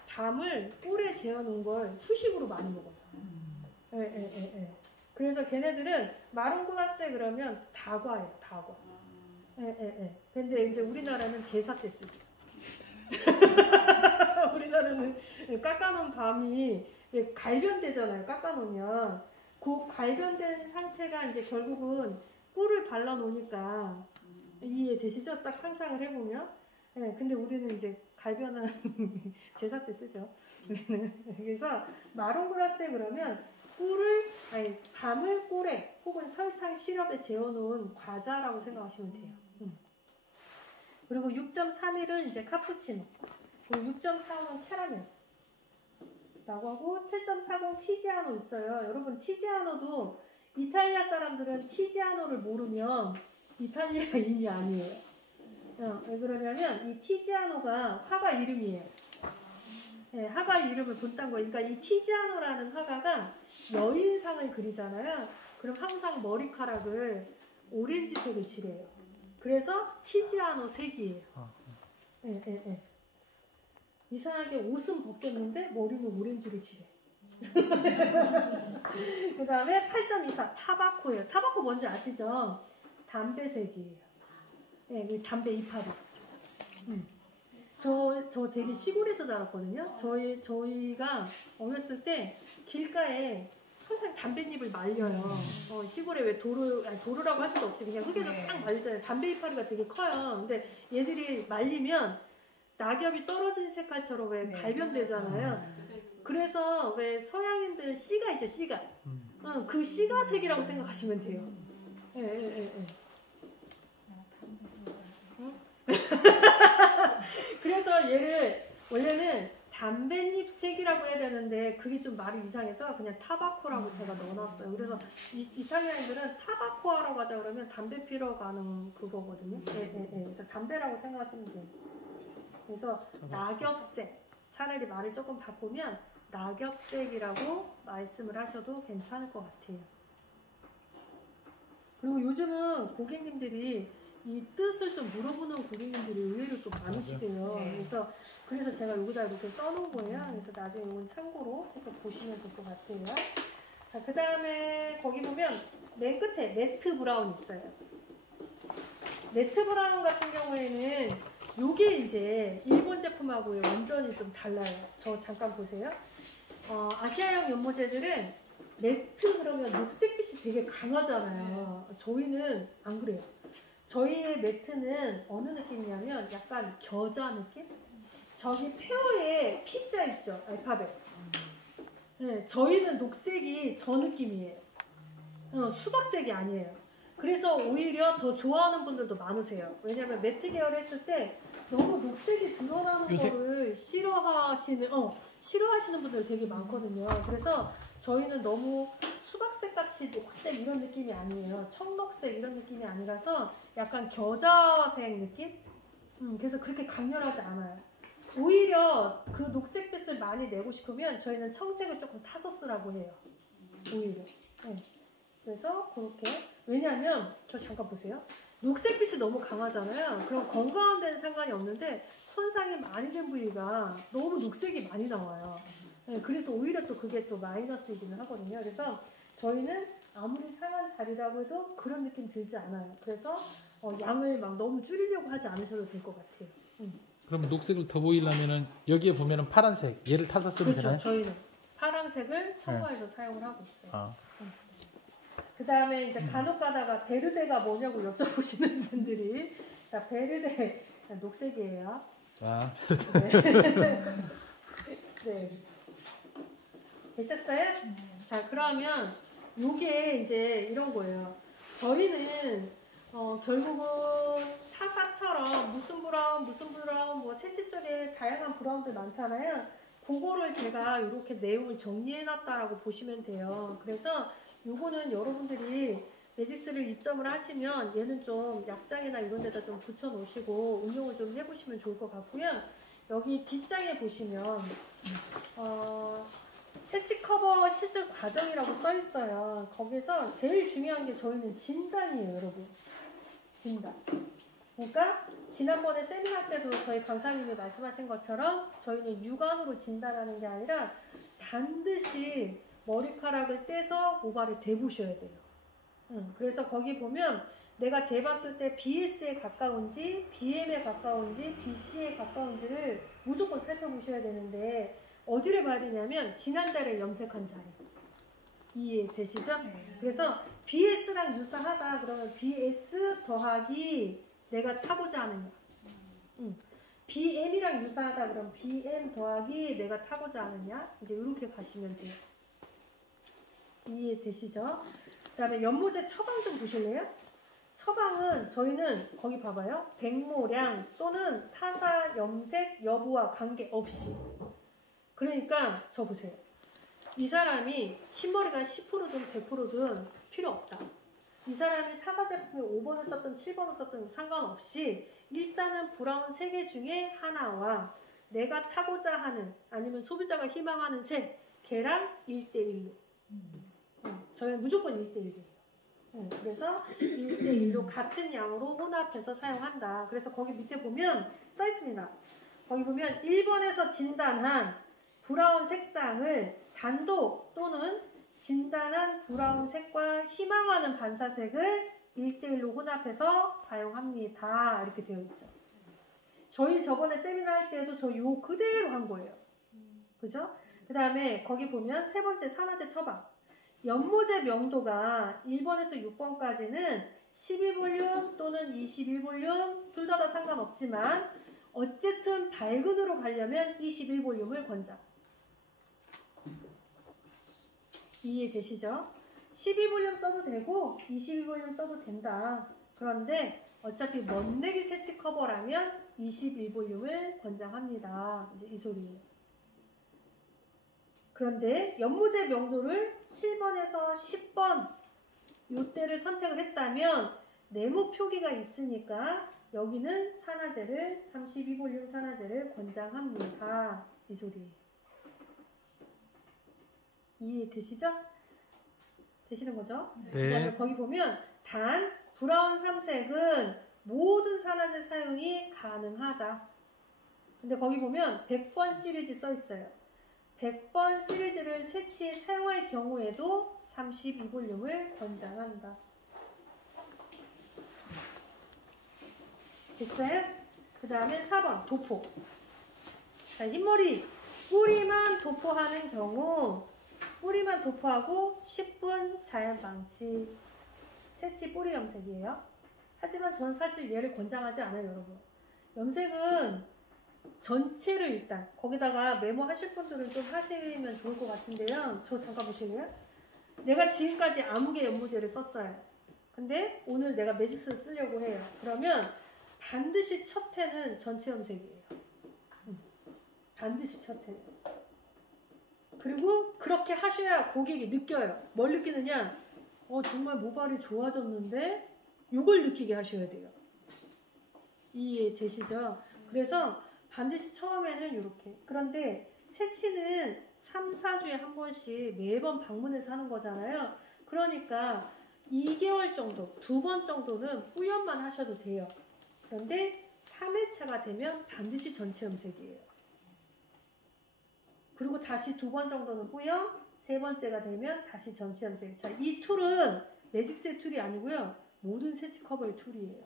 밤을 꿀에 재워놓은 걸 후식으로 많이 먹어요. 예. 그래서 걔네들은 마롱글라세 그러면 다과예요, 다과. 예. 근데 이제 우리나라는 제사 때 쓰죠. 우리나라는 깎아놓은 밤이 갈변되잖아요. 깎아놓으면 그 갈변된 상태가 이제 결국은 꿀을 발라놓으니까 이해되시죠? 딱 상상을 해보면. 예, 근데 우리는 이제 갈변은 제사 때 쓰죠. 그래서 마롱글라세 그러면 밤을 꿀에 혹은 설탕 시럽에 재워놓은 과자라고 생각하시면 돼요. 그리고 6.31은 이제 카푸치노, 그리고 6.45는 캐러멜 라고 하고 7.40 티지아노 있어요. 여러분 티지아노도 이탈리아 사람들은 티지아노를 모르면 이탈리아인이 아니에요. 왜 그러냐면 이 티지아노가 화가 이름이에요. 네, 화가 이름을 본딴 거예요. 그러니까 이 티지아노라는 화가가 여인상을 그리잖아요. 그럼 항상 머리카락을 오렌지색을 칠해요. 그래서 티지아노 색이에요. 네. 이상하게 옷은 벗겼는데 머리는 오렌지를 칠해. 그 다음에 8.24 타바코예요. 타바코 뭔지 아시죠? 담배색이에요. 네, 담배 이파리. 저 되게 시골에서 자랐거든요. 저희가 어렸을 때 길가에 항상 담뱃잎을 말려요. 시골에 왜 도루라고 할 수도 없지. 그냥 흙에서 네. 딱 말리잖아요. 담배 이파리가 되게 커요. 근데 얘들이 말리면 낙엽이 떨어진 색깔처럼 왜 네. 발변되잖아요. 그래서 왜 서양인들 씨가 있죠, 씨가. 그 씨가색이라고 생각하시면 돼요. 예. 그래서 얘를 원래는 담뱃잎 색이라고 해야 되는데 그게 좀 말이 이상해서 그냥 타바코라고 제가 넣어놨어요. 그래서 이탈리아인들은 타바코하러 가자 그러면 담배 피러 가는 그거거든요. 그래서 담배라고 생각하시면 돼요. 그래서 낙엽색, 차라리 말을 조금 바꾸면 낙엽색이라고 말씀을 하셔도 괜찮을 것 같아요. 그리고 요즘은 고객님들이 이 뜻을 좀 물어보는 고객님들이 의외로 또 많으시대요. 네. 그래서 제가 여기다 이렇게 써놓은 거예요. 그래서 나중에 이건 참고로 해서 보시면 될 것 같아요. 자, 그 다음에 거기 보면 맨 끝에 매트 브라운 있어요. 매트 브라운 같은 경우에는 요게 이제 일본 제품하고 완전히 좀 달라요. 저 잠깐 보세요. 아시아형 연모제들은 매트 그러면 녹색빛이 되게 강하잖아요. 저희는 안 그래요. 저희의 매트는 어느 느낌이냐면 약간 겨자 느낌? 저기 페어에 P자 있죠? 알파벳. 네, 저희는 녹색이 저 느낌이에요. 수박색이 아니에요. 그래서 오히려 더 좋아하는 분들도 많으세요. 왜냐면 매트 계열 했을 때 너무 녹색이 드러나는 거를 싫어하시는 분들 되게 많거든요. 그래서 저희는 너무 수박색 같이 녹색 이런 느낌이 아니에요. 청록색 이런 느낌이 아니라서 약간 겨자색 느낌? 그래서 그렇게 강렬하지 않아요. 오히려 그 녹색빛을 많이 내고 싶으면 저희는 청색을 조금 타서 쓰라고 해요. 오히려. 네. 그래서 그렇게. 왜냐면 저 잠깐 보세요. 녹색빛이 너무 강하잖아요. 그럼 건강한 데는 상관이 없는데 손상이 많이 된 부위가 너무 녹색이 많이 나와요. 네, 그래서 오히려 또 그게 또 마이너스이기는 하거든요. 그래서 저희는 아무리 상한 자리라고 해도 그런 느낌 들지 않아요. 그래서 양을 막 너무 줄이려고 하지 않으셔도 될 것 같아요. 그럼 녹색을 더 보이려면은 여기에 보면은 파란색 얘를 타서 쓰면 그렇죠. 되나요? 저희는 파란색을 첨가해서 사용을 하고 있어요. 아, 그 다음에 이제 간혹 가다가 베르데가 뭐냐고 여쭤보시는 분들이, 자, 베르데 녹색이에요. 아, 네. 되셨어요? 자, 그러면 요게 이제 이런 거예요. 저희는 결국은 타사처럼 무슨 브라운 뭐 새치 쪽에 다양한 브라운들 많잖아요. 그거를 제가 이렇게 내용을 정리해놨다라고 보시면 돼요. 그래서 요거는 여러분들이 매직스를 입점을 하시면 얘는 좀 약장이나 이런 데다 좀 붙여 놓으시고 응용을 좀 해보시면 좋을 것 같고요. 여기 뒷장에 보시면 새치 커버 시술 과정이라고 써 있어요. 거기서 제일 중요한 게 저희는 진단이에요, 여러분. 진단. 그러니까 지난번에 세미나 때도 저희 강사님이 말씀하신 것처럼 저희는 육안으로 진단하는 게 아니라 반드시 머리카락을 떼서 모발에 대보셔야 돼요. 그래서 거기 보면 내가 대봤을 때 BS에 가까운지 BM에 가까운지 BC에 가까운지를 무조건 살펴보셔야 되는데 어디를 봐야 되냐면 지난달에 염색한 자리. 이해되시죠? 그래서 BS랑 유사하다 그러면 BS 더하기 내가 타고자 하느냐. BM이랑 유사하다 그러면 BM 더하기 내가 타고자 하느냐. 이제 이렇게 가시면 돼요. 이해되시죠? 그 다음에 연모제 처방 좀 보실래요? 처방은 저희는 거기 봐봐요. 백모량 또는 타사 염색 여부와 관계없이. 그러니까 저 보세요. 이 사람이 흰머리가 10%든 100%든 필요 없다. 이 사람이 타사 제품에 5번을 썼든 7번을 썼든 상관없이 일단은 브라운 3개 중에 하나와 내가 타고자 하는 아니면 소비자가 희망하는 색 걔랑 1대1로. 저희는 무조건 1대1이에요. 그래서 1대1로 같은 양으로 혼합해서 사용한다. 그래서 거기 밑에 보면 써 있습니다. 거기 보면 1번에서 진단한 브라운 색상을 단독 또는 진단한 브라운 색과 희망하는 반사색을 1대1로 혼합해서 사용합니다. 이렇게 되어 있죠. 저희 저번에 세미나 할 때도 저 요 그대로 한 거예요. 그죠? 그 다음에 거기 보면 세 번째 산화제 처방. 연모제 명도가 1번에서 6번까지는 12볼륨 또는 21볼륨 둘 다 상관없지만 어쨌든 밝은으로 가려면 21볼륨을 권장. 이해되시죠? 12볼륨 써도 되고 22볼륨 써도 된다. 그런데 어차피 멋내기 세치 커버라면 21볼륨을 권장합니다. 이제 이 소리예요. 그런데 연모제 명도를 7번에서 10번 요때를 선택을 했다면 네모 표기가 있으니까 여기는 산화제를 32볼륨 산화제를 권장합니다. 이 소리예요. 이해되시죠? 되시는 거죠? 네. 그다음에 거기 보면 단 브라운 3색은 모든 산화제 사용이 가능하다. 근데 거기 보면 100번 시리즈 써 있어요. 100번 시리즈를 세치에 사용할 경우에도 32볼륨을 권장한다. 됐어요? 그 다음에 4번 도포. 자, 흰머리 뿌리만 도포하는 경우 뿌리만 도포하고 10분 자연 방치. 세치 뿌리 염색이에요. 하지만 전 사실 얘를 권장하지 않아요, 여러분. 염색은 전체를 일단 거기다가 메모하실 분들은 좀 하시면 좋을 것 같은데요. 저 잠깐 보실래요? 내가 지금까지 아무개 연모제를 썼어요. 근데 오늘 내가 매직스를 쓰려고 해요. 그러면 반드시 첫 해는 전체 염색이에요. 반드시 첫 해. 그리고 그렇게 하셔야 고객이 느껴요. 뭘 느끼느냐? 정말 모발이 좋아졌는데 요걸 느끼게 하셔야 돼요. 이해되시죠? 그래서 반드시 처음에는 이렇게. 그런데 세치는 3, 4주에 한 번씩 매번 방문해서 하는 거잖아요. 그러니까 2개월 정도, 2번 정도는 뿌염만 하셔도 돼요. 그런데 3회차가 되면 반드시 전체 염색이에요. 그리고 다시 2번 정도는 뿌염, 3번째가 되면 다시 전체 염색. 자, 이 툴은 매직셀 툴이 아니고요. 모든 세치 커버의 툴이에요.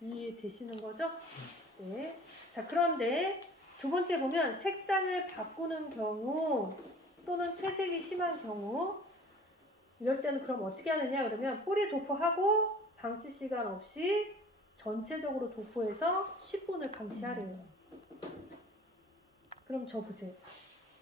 이해되시는 거죠? 네. 자, 그런데 두 번째 보면 색상을 바꾸는 경우 또는 퇴색이 심한 경우 이럴 때는 그럼 어떻게 하느냐 그러면 뿌리 도포하고 방치 시간 없이 전체적으로 도포해서 10분을 방치하래요. 그럼 저 보세요.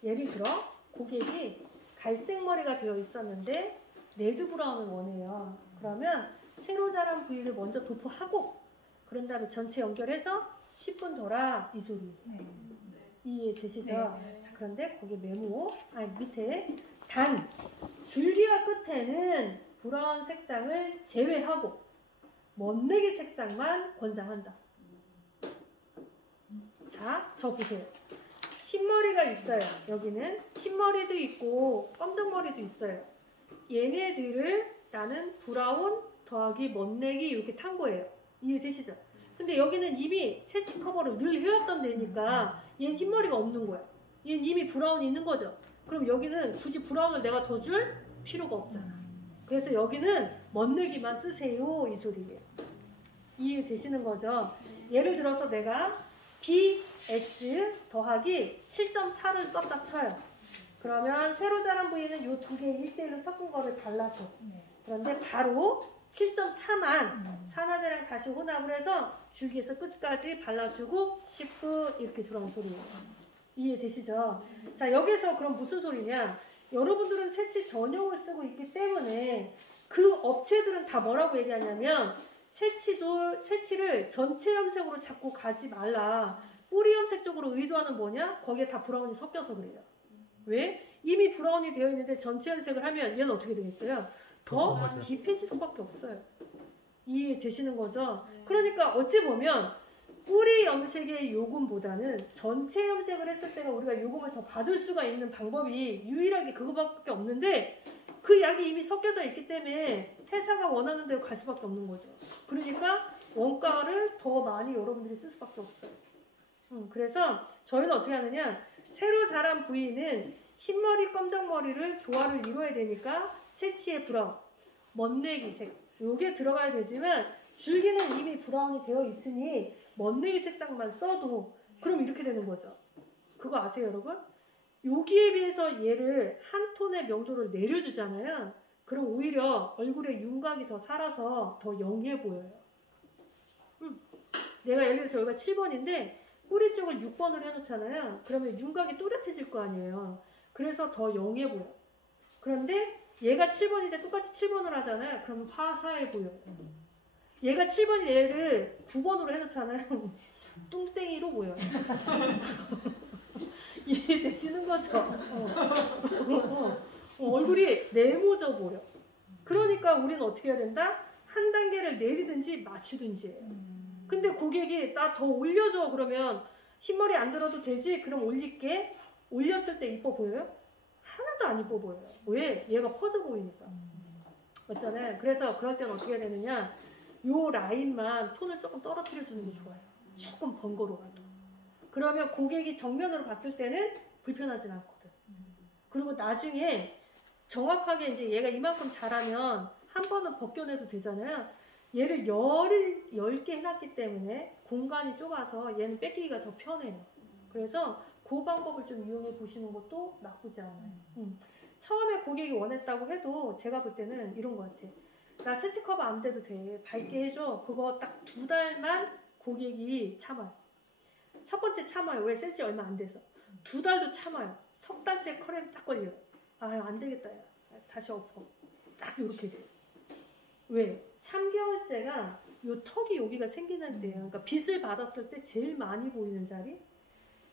예를 들어 고객이 갈색 머리가 되어 있었는데 레드 브라운을 원해요. 그러면 새로 자란 부위를 먼저 도포하고 그런 다음에 전체 연결해서 10분 더라 이 소리. 네. 이해되시죠? 네. 자, 그런데 거기 메모 밑에 단 줄기와 끝에는 브라운 색상을 제외하고 멋내기 색상만 권장한다. 자, 저 보세요. 흰머리가 있어요. 여기는 흰머리도 있고 검정머리도 있어요. 얘네들을 나는 브라운 더하기 멋내기 이렇게 탄 거예요. 이해되시죠? 근데 여기는 이미 세치 커버를 늘 해왔던 데니까 얘는 흰머리가 없는 거야. 얘는 이미 브라운이 있는 거죠. 그럼 여기는 굳이 브라운을 내가 더 줄 필요가 없잖아. 그래서 여기는 멋내기만 쓰세요 이 소리예요. 이해되시는 거죠? 예를 들어서 내가 BS 더하기 7.4를 썼다 쳐요. 그러면 새로 자란 부위는 이 두 개의 1대1로 섞은 거를 발라서 그런데 바로 7.4만 산화제랑 다시 혼합을 해서 줄기에서 끝까지 발라주고 10분 이렇게 들어온 소리예요. 이해되시죠? 자, 여기서 그럼 무슨 소리냐? 여러분들은 세치 전용을 쓰고 있기 때문에 그 업체들은 다 뭐라고 얘기하냐면 세치를 전체 염색으로 자꾸 가지 말라. 뿌리 염색 쪽으로 의도하는 뭐냐? 거기에 다 브라운이 섞여서 그래요. 왜? 이미 브라운이 되어 있는데 전체 염색을 하면 얘는 어떻게 되겠어요? 더 맞아요. 딥해질 수밖에 없어요. 이해되시는 거죠? 그러니까 어찌 보면 뿌리 염색의 요금보다는 전체 염색을 했을 때가 우리가 요금을 더 받을 수가 있는 방법이 유일하게 그거밖에 없는데 그 약이 이미 섞여져 있기 때문에 회사가 원하는 대로 갈 수밖에 없는 거죠. 그러니까 원가를 더 많이 여러분들이 쓸 수밖에 없어요. 그래서 저희는 어떻게 하느냐, 새로 자란 부위는 흰머리, 검정머리를 조화를 이루어야 되니까 세치의 브라운, 멋내기색 요게 들어가야 되지만 줄기는 이미 브라운이 되어 있으니 먼네이 색상만 써도 그럼 이렇게 되는 거죠. 그거 아세요, 여러분? 여기에 비해서 얘를 한 톤의 명도를 내려주잖아요. 그럼 오히려 얼굴에 윤곽이 더 살아서 더 영해 보여요. 내가 예를 들어서 여기가 7번인데 뿌리 쪽을 6번으로 해놓잖아요. 그러면 윤곽이 또렷해질 거 아니에요. 그래서 더 영해 보여. 그런데 얘가 7번인데 똑같이 7번으로 하잖아요. 그러면 화사해 보여요. 얘가 7번이 얘를 9번으로 해놓잖아요. 뚱땡이로 보여요. 이해되시는 거죠? 얼굴이 네모져 보여. 그러니까 우리는 어떻게 해야 된다? 한 단계를 내리든지 맞추든지 해요. 근데 고객이 나 더 올려줘 그러면 흰머리 안 들어도 되지? 그럼 올릴게. 올렸을 때 이뻐 보여요? 하나도 안 이뻐 보여요. 왜? 얘가 퍼져 보이니까. 맞잖아요. 그래서 그럴 때는 어떻게 해야 되느냐? 요 라인만 톤을 조금 떨어뜨려 주는 게 좋아요. 조금 번거로워도. 그러면 고객이 정면으로 봤을 때는 불편하진 않거든. 그리고 나중에 정확하게 이제 얘가 이만큼 자라면 한 번은 벗겨내도 되잖아요. 얘를 10개 해놨기 때문에 공간이 좁아서 얘는 뺏기기가 더 편해요. 그래서 그 방법을 좀 이용해 보시는 것도 나쁘지 않아요. 처음에 고객이 원했다고 해도 제가 볼 때는 이런 것 같아. 나 스치 커버 안 돼도 돼. 밝게 해줘. 그거 딱 2달만 고객이 참아요. 첫 번째 참아요. 왜? 센치 얼마 안 돼서. 2달도 참아요. 석 달째 커렘 딱 걸려요. 아유 안 되겠다. 야. 다시 엎어. 딱 이렇게 돼요. 왜? 3개월째가 요 턱이 여기가 생기는 때예요. 그러니까 빛을 받았을 때 제일 많이 보이는 자리.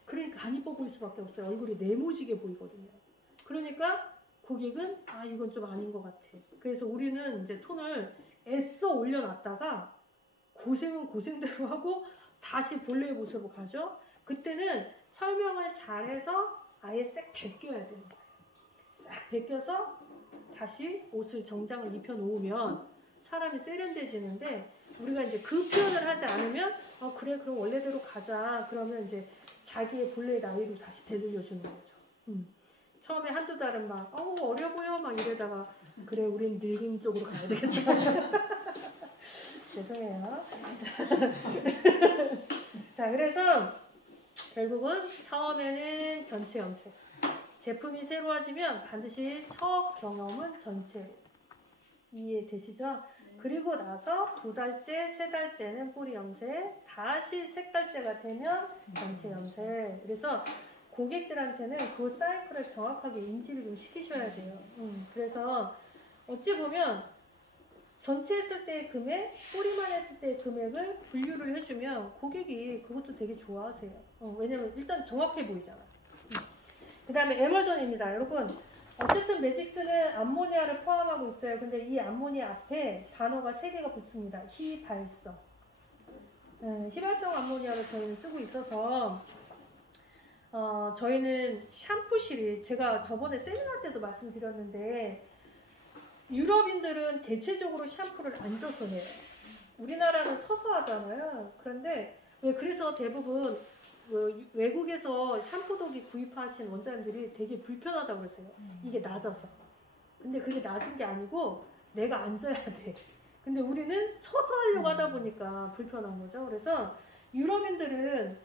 그러니까 안 이뻐 보일 수밖에 없어요. 얼굴이 네모지게 보이거든요. 그러니까 고객은 아 이건 좀 아닌 것 같아. 그래서 우리는 이제 톤을 애써 올려놨다가 고생은 고생대로 하고 다시 본래의 모습으로 가죠. 그때는 설명을 잘해서 아예 싹 벗겨야 되는 거예요. 싹 벗겨서 다시 옷을 정장을 입혀 놓으면 사람이 세련돼지는데 우리가 이제 그 표현을 하지 않으면 그래 그럼 원래대로 가자. 그러면 이제 자기의 본래의 나이로 다시 되돌려주는 거죠. 처음에 한두 달은 막 어려 보여 막 이러다가 그래 우린 늙은 쪽으로 가야 되겠다. 죄송해요. 자 그래서 결국은 처음에는 전체 염색. 제품이 새로워지면 반드시 첫 경험은 전체로. 이해되시죠? 그리고 나서 2달째, 3달째는 뿌리 염색, 다시 색달째가 되면 전체 염색. 그래서 고객들한테는 그 사이클을 정확하게 인지를 좀 시키셔야 돼요. 그래서 어찌 보면 전체 했을 때의 금액, 뿌리만 했을 때의 금액을 분류를 해주면 고객이 그것도 되게 좋아하세요. 왜냐면 일단 정확해 보이잖아. 그 다음에 에멀전입니다. 여러분 어쨌든 매직스는 암모니아를 포함하고 있어요. 근데 이 암모니아 앞에 단어가 3개가 붙습니다. 휘발성. 휘발성 암모니아를 저희는 쓰고 있어서 저희는 샴푸실이 제가 저번에 세미나 때도 말씀드렸는데 유럽인들은 대체적으로 샴푸를 앉아서 해요. 우리나라는 서서 하잖아요. 그런데 그래서 대부분 외국에서 샴푸독이 구입하신 원장님들이 되게 불편하다고 그러세요. 이게 낮아서. 근데 그게 낮은 게 아니고 내가 앉아야 돼. 근데 우리는 서서 하려고 하다 보니까 불편한 거죠. 그래서 유럽인들은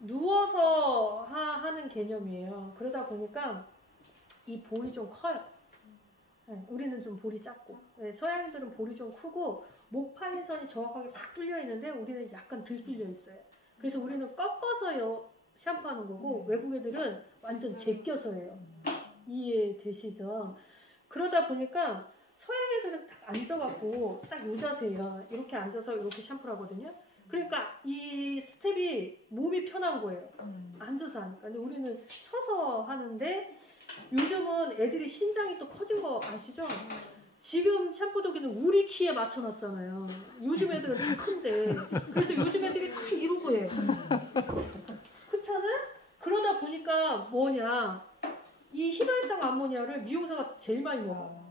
누워서 하는 개념이에요. 그러다 보니까 이 볼이 좀 커요. 우리는 좀 볼이 작고 서양인들은 볼이 좀 크고 목 파인선이 정확하게 확 뚫려 있는데 우리는 약간 덜 뚫려 있어요. 그래서 우리는 꺾어서 샴푸하는 거고 외국 애들은 완전 제껴서 해요. 이해되시죠? 그러다 보니까 서양에서는 딱 앉아갖고 딱 요 자세예요. 이렇게 앉아서 이렇게 샴푸를 하거든요. 그러니까 이 스텝이 몸이 편한 거예요. 앉아서 하니까. 근데 우리는 서서 하는데 요즘은 애들이 신장이 또 커진 거 아시죠? 지금 샴푸도기는 우리 키에 맞춰놨잖아요. 요즘 애들은 다 큰데. 그래서 요즘 애들이 다 이러고 해. 그렇잖아? 그러다 보니까 뭐냐. 이 휘발성 암모니아를 미용사가 제일 많이 먹어.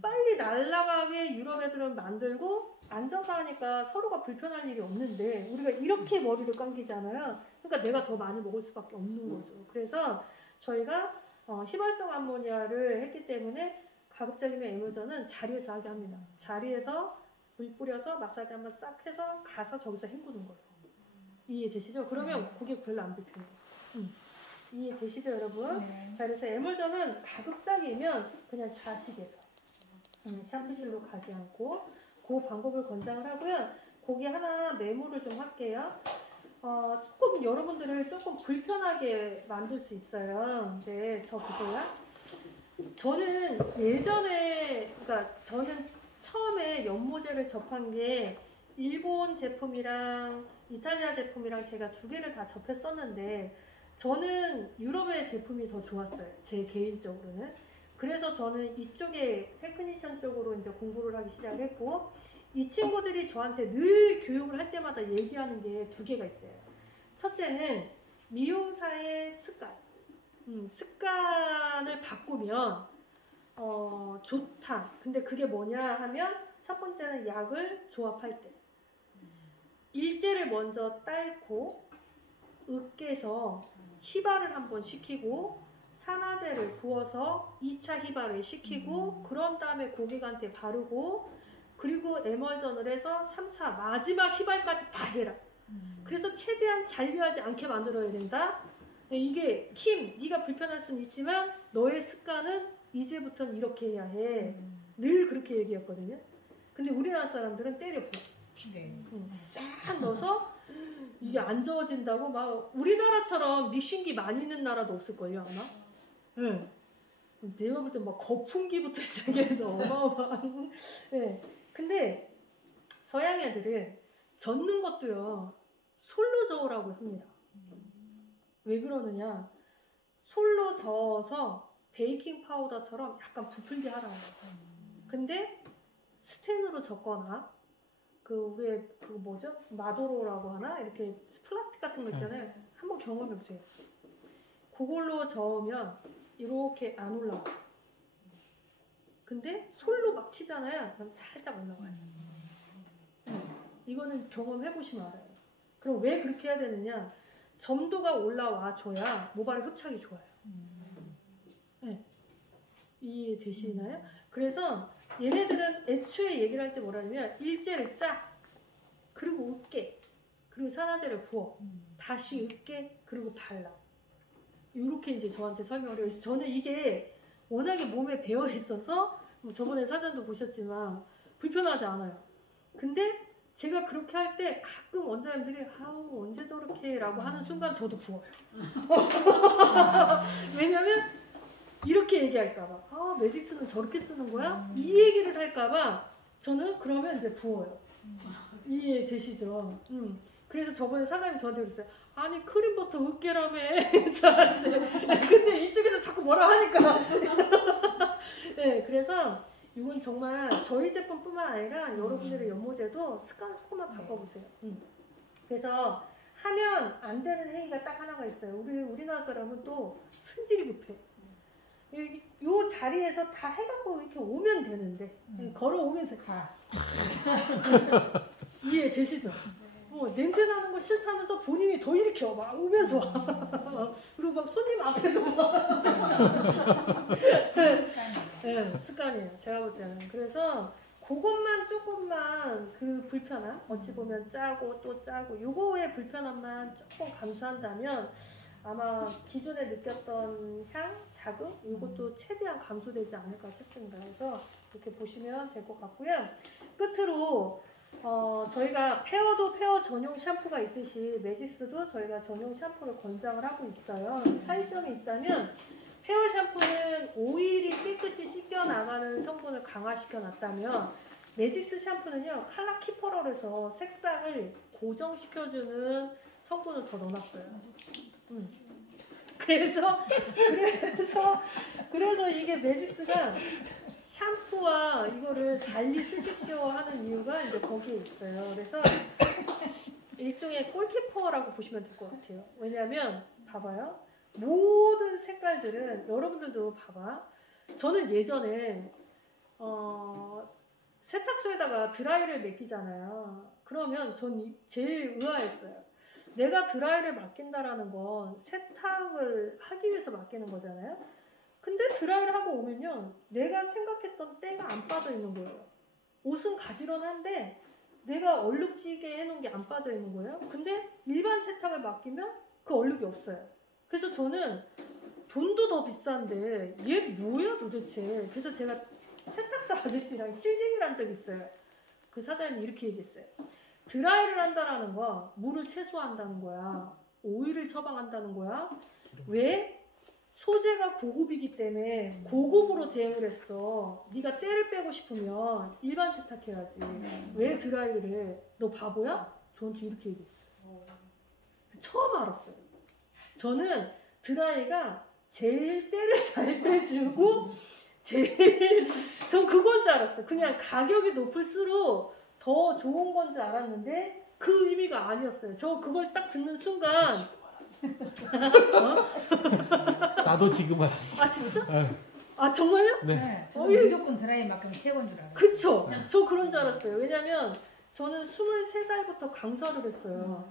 빨리 날아가게 유럽 애들은 만들고 앉아서 하니까 서로가 불편할 일이 없는데 우리가 이렇게 머리를 감기잖아요. 그러니까 내가 더 많이 먹을 수밖에 없는 거죠. 그래서 저희가 휘발성 암모니아를 했기 때문에 가급적이면 에머전은 자리에서 하게 합니다. 자리에서 물 뿌려서 마사지 한번 싹 해서 가서 저기서 헹구는 거예요. 이해되시죠? 그러면 고개 별로 안 불편해요. 이해되시죠, 여러분? 네. 자, 그래서 에멀전은 가급적이면 그냥 좌식에서 샴푸실로 가지 않고 그 방법을 권장을 하고요. 거기 하나 메모를 좀 할게요. 조금 여러분들을 조금 불편하게 만들 수 있어요. 근데 저 보세요. 저는 예전에, 그러니까 저는 처음에 연모제를 접한 게 일본 제품이랑 이탈리아 제품이랑 제가 두 개를 다 접했었는데 저는 유럽의 제품이 더 좋았어요. 제 개인적으로는. 그래서 저는 이쪽에 테크니션 쪽으로 이제 공부를 하기 시작을 했고 이 친구들이 저한테 늘 교육을 할 때마다 얘기하는 게 두 개가 있어요. 첫째는 미용사의 습관. 습관을 바꾸면 좋다. 근데 그게 뭐냐 하면 첫 번째는 약을 조합할 때 일제를 먼저 딸고 으깨서 휘발을 한번 시키고 산화제를 부어서 2차 휘발을 시키고 그런 다음에 고객한테 바르고 그리고 에멀전을 해서 3차 마지막 휘발까지 다 해라. 그래서 최대한 잔류하지 않게 만들어야 된다. 이게 킴, 네가 불편할 수는 있지만 너의 습관은 이제부터는 이렇게 해야 해. 늘 그렇게 얘기했거든요. 근데 우리나라 사람들은 때려 부어. 네. 싹 넣어서 이게 안 저어진다고 막 우리나라처럼 믹싱기 많이 있는 나라도 없을걸요 아마. 네. 내가 볼 때 막 거품기부터 시작해서 어마어마한. 네. 근데 서양 애들은 젓는 것도요 솔로 저으라고 합니다. 왜 그러느냐? 솔로 저어서 베이킹 파우더처럼 약간 부풀게 하라고. 근데 스텐으로 젓거나 그 위에 그 뭐죠? 마도로라고 하나? 이렇게 플라스틱 같은 거 있잖아요. 한번 경험해 보세요. 그걸로 저으면 이렇게 안 올라와요. 근데 솔로 막 치잖아요. 그럼 살짝 올라와요. 이거는 경험해 보시면 알아요. 그럼 왜 그렇게 해야 되느냐? 점도가 올라와 줘야 모발의 흡착이 좋아요. 네. 이해되시나요? 그래서 얘네들은 애초에 얘기를 할 때 뭐라냐면 일제를 짜 그리고 으깨 그리고 산화제를 부어 다시 으깨 그리고 발라 이렇게 이제 저한테 설명을 해요. 그래서 저는 이게 워낙에 몸에 배어 있어서 저번에 사전도 보셨지만 불편하지 않아요. 근데 제가 그렇게 할 때 가끔 원장님들이 아우 언제 저렇게 라고 하는 순간 저도 부어요. 왜냐면 이렇게 얘기할까봐 아 매직스는 저렇게 쓰는 거야? 이 얘기를 할까봐 저는 그러면 이제 부어요. 이해되시죠? 그래서 저번에 사장님 저한테 그랬어요. 아니 크림버터 으깨라며 저한테. 근데 이쪽에서 자꾸 뭐라 하니까. 네, 그래서 이건 정말 저희 제품뿐만 아니라 여러분들의 연모제도 습관 조금만 바꿔보세요. 그래서 하면 안 되는 행위가 딱 하나가 있어요. 우리나라 사람은 또 승질이 급해. 요 자리에서 다 해갖고 이렇게 오면 되는데 걸어오면서 가. 이해되시죠? 냄새 나는 거 싫다면서 본인이 더 일으켜 막 오면서 와. 그리고 막 손님 앞에서 막 네, 습관이에요. 제가 볼 때는. 그래서 그것만 조금만 그 불편함 어찌 보면 짜고 또 짜고 요거의 불편함만 조금 감수한다면 아마 기존에 느꼈던 향, 자극 이것도 최대한 감소되지 않을까 싶습니다. 그래서 이렇게 보시면 될 것 같고요. 끝으로 저희가 페어도 페어 전용 샴푸가 있듯이 매직스도 저희가 전용 샴푸를 권장을 하고 있어요. 차이점이 있다면 페어 샴푸는 오일이 깨끗이 씻겨 나가는 성분을 강화시켜 놨다면 매직스 샴푸는요 칼라 키퍼러를 해서 색상을 고정시켜주는 성분을 더 넣어놨어요. 그래서 이게 매직스가 샴푸와 이거를 달리 쓰십시오 하는 이유가 이제 거기에 있어요. 그래서 일종의 골키퍼라고 보시면 될 것 같아요. 왜냐하면 봐봐요. 모든 색깔들은 여러분들도 봐봐. 저는 예전에 세탁소에다가 드라이를 맡기잖아요. 그러면 전 제일 의아했어요. 내가 드라이를 맡긴다라는 건 세탁을 하기 위해서 맡기는 거잖아요. 근데 드라이를 하고 오면요 내가 생각했던 때가 안 빠져 있는 거예요. 옷은 가지런한데 내가 얼룩지게 해놓은 게 안 빠져 있는 거예요. 근데 일반 세탁을 맡기면 그 얼룩이 없어요. 그래서 저는 돈도 더 비싼데 얘 뭐야 도대체. 그래서 제가 세탁소 아저씨랑 실갱이를 한 적이 있어요. 그 사장님이 이렇게 얘기했어요. 드라이를 한다라는 거 물을 최소화한다는 거야. 오일을 처방한다는 거야. 왜? 소재가 고급이기 때문에 고급으로 대응을 했어. 네가 때를 빼고 싶으면 일반 세탁해야지. 왜 드라이를 해? 너 바보야? 저한테 이렇게 얘기했어요. 처음 알았어요. 저는 드라이가 제일 때를 잘 빼주고 전 그건 줄 알았어요. 그냥 가격이 높을수록 더 좋은 건 줄 알았는데 그 의미가 아니었어요. 저 그걸 딱 듣는 순간 나도 지금 알았어. 아 진짜? 네. 아 정말요? 네. 네, 저도 어이. 무조건 드라이만큼 최고인 줄 알아요. 그쵸? 저 그런 줄 알았어요. 왜냐면 저는 23살부터 강사를 했어요.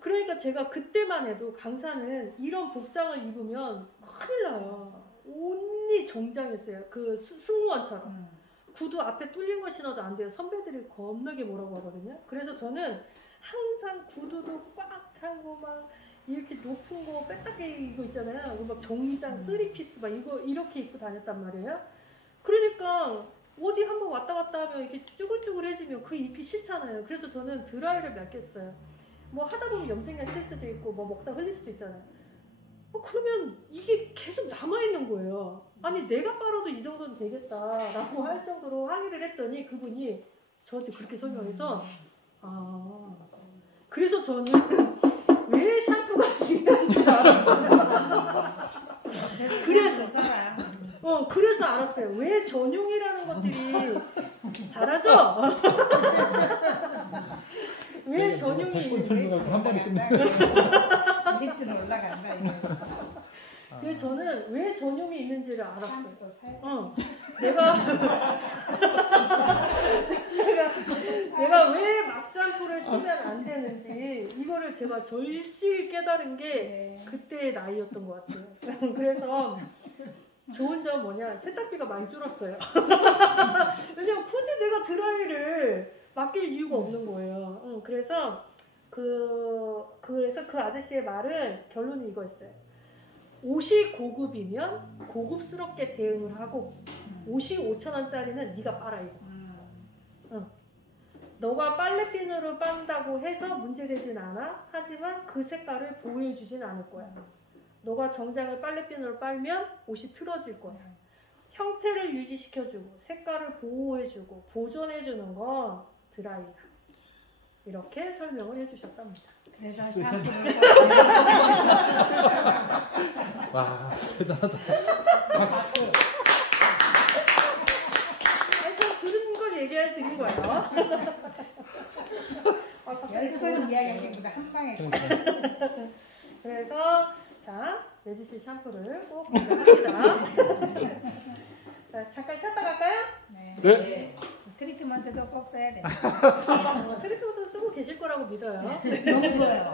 그러니까 제가 그때만 해도 강사는 이런 복장을 입으면 큰일 나요. 온리 정장이었어요. 그 승무원처럼. 구두 앞에 뚫린 거 신어도 안 돼요. 선배들이 겁나게 뭐라고 하거든요. 그래서 저는 항상 구두도 꽉 하고 막 이렇게 높은 거 빼딱게 이거 있잖아요. 막 정장, 쓰리피스 막 이거 이렇게 입고 다녔단 말이에요. 그러니까 어디 한번 왔다 갔다 하면 이렇게 쭈글쭈글해지면 그 입기 싫잖아요. 그래서 저는 드라이를 맡겼어요. 뭐 하다 보면 염색약 칠 수도 있고 뭐 먹다 흘릴 수도 있잖아요. 그러면 이게 계속 남아있는 거예요. 아니 내가 빨아도 이 정도는 되겠다라고 할 정도로 항의를 했더니 그분이 저한테 그렇게 설명해서 그래서 저는 왜 샴푸가 중요한지 알았어요. 그래서 살아요. 그래서 알았어요. 왜 전용이라는 것들이 잘하죠? 왜 전용이 있는지. 한 번에 끝나. 인젝션 올라간다 이거. 그래서 저는 왜 전용이 있는지를 알았어요. 또 살. 내가 왜 막산포를 쓰면 안 되는지 이거를 제가 절실히 깨달은 게 그때의 나이였던 것 같아요. 그래서 좋은 점은 뭐냐, 세탁비가 많이 줄었어요. 왜냐면 굳이 내가 드라이를 맡길 이유가 없는 거예요. 그래서 그래서 그 아저씨의 말은 결론이 이거였어요. 옷이 고급이면 고급스럽게 대응을 하고 옷이 5,000원짜리는 네가 빨아 입어. 너가 빨래비누로 빤다고 해서 문제되진 않아. 하지만 그 색깔을 보호해주진 않을 거야. 너가 정장을 빨래비누로 빨면 옷이 틀어질 거야. 형태를 유지시켜주고 색깔을 보호해주고 보존해주는 건 드라이야. 이렇게 설명을 해주셨답니다. 그래서 샴푸를 와 대단하다. 박수. 저 들은 걸 얘기해 드린 거예요. 10번 이야기하니까 한 방에. 그래서 자, 매지스 샴푸를 꼭 구매합니다. 자, 잠깐 쉬었다 갈까요? 네. 네. 트리트먼트도 꼭 써야 돼. 트리트먼트 쓰고 계실 거라고 믿어요. 너무 좋아요.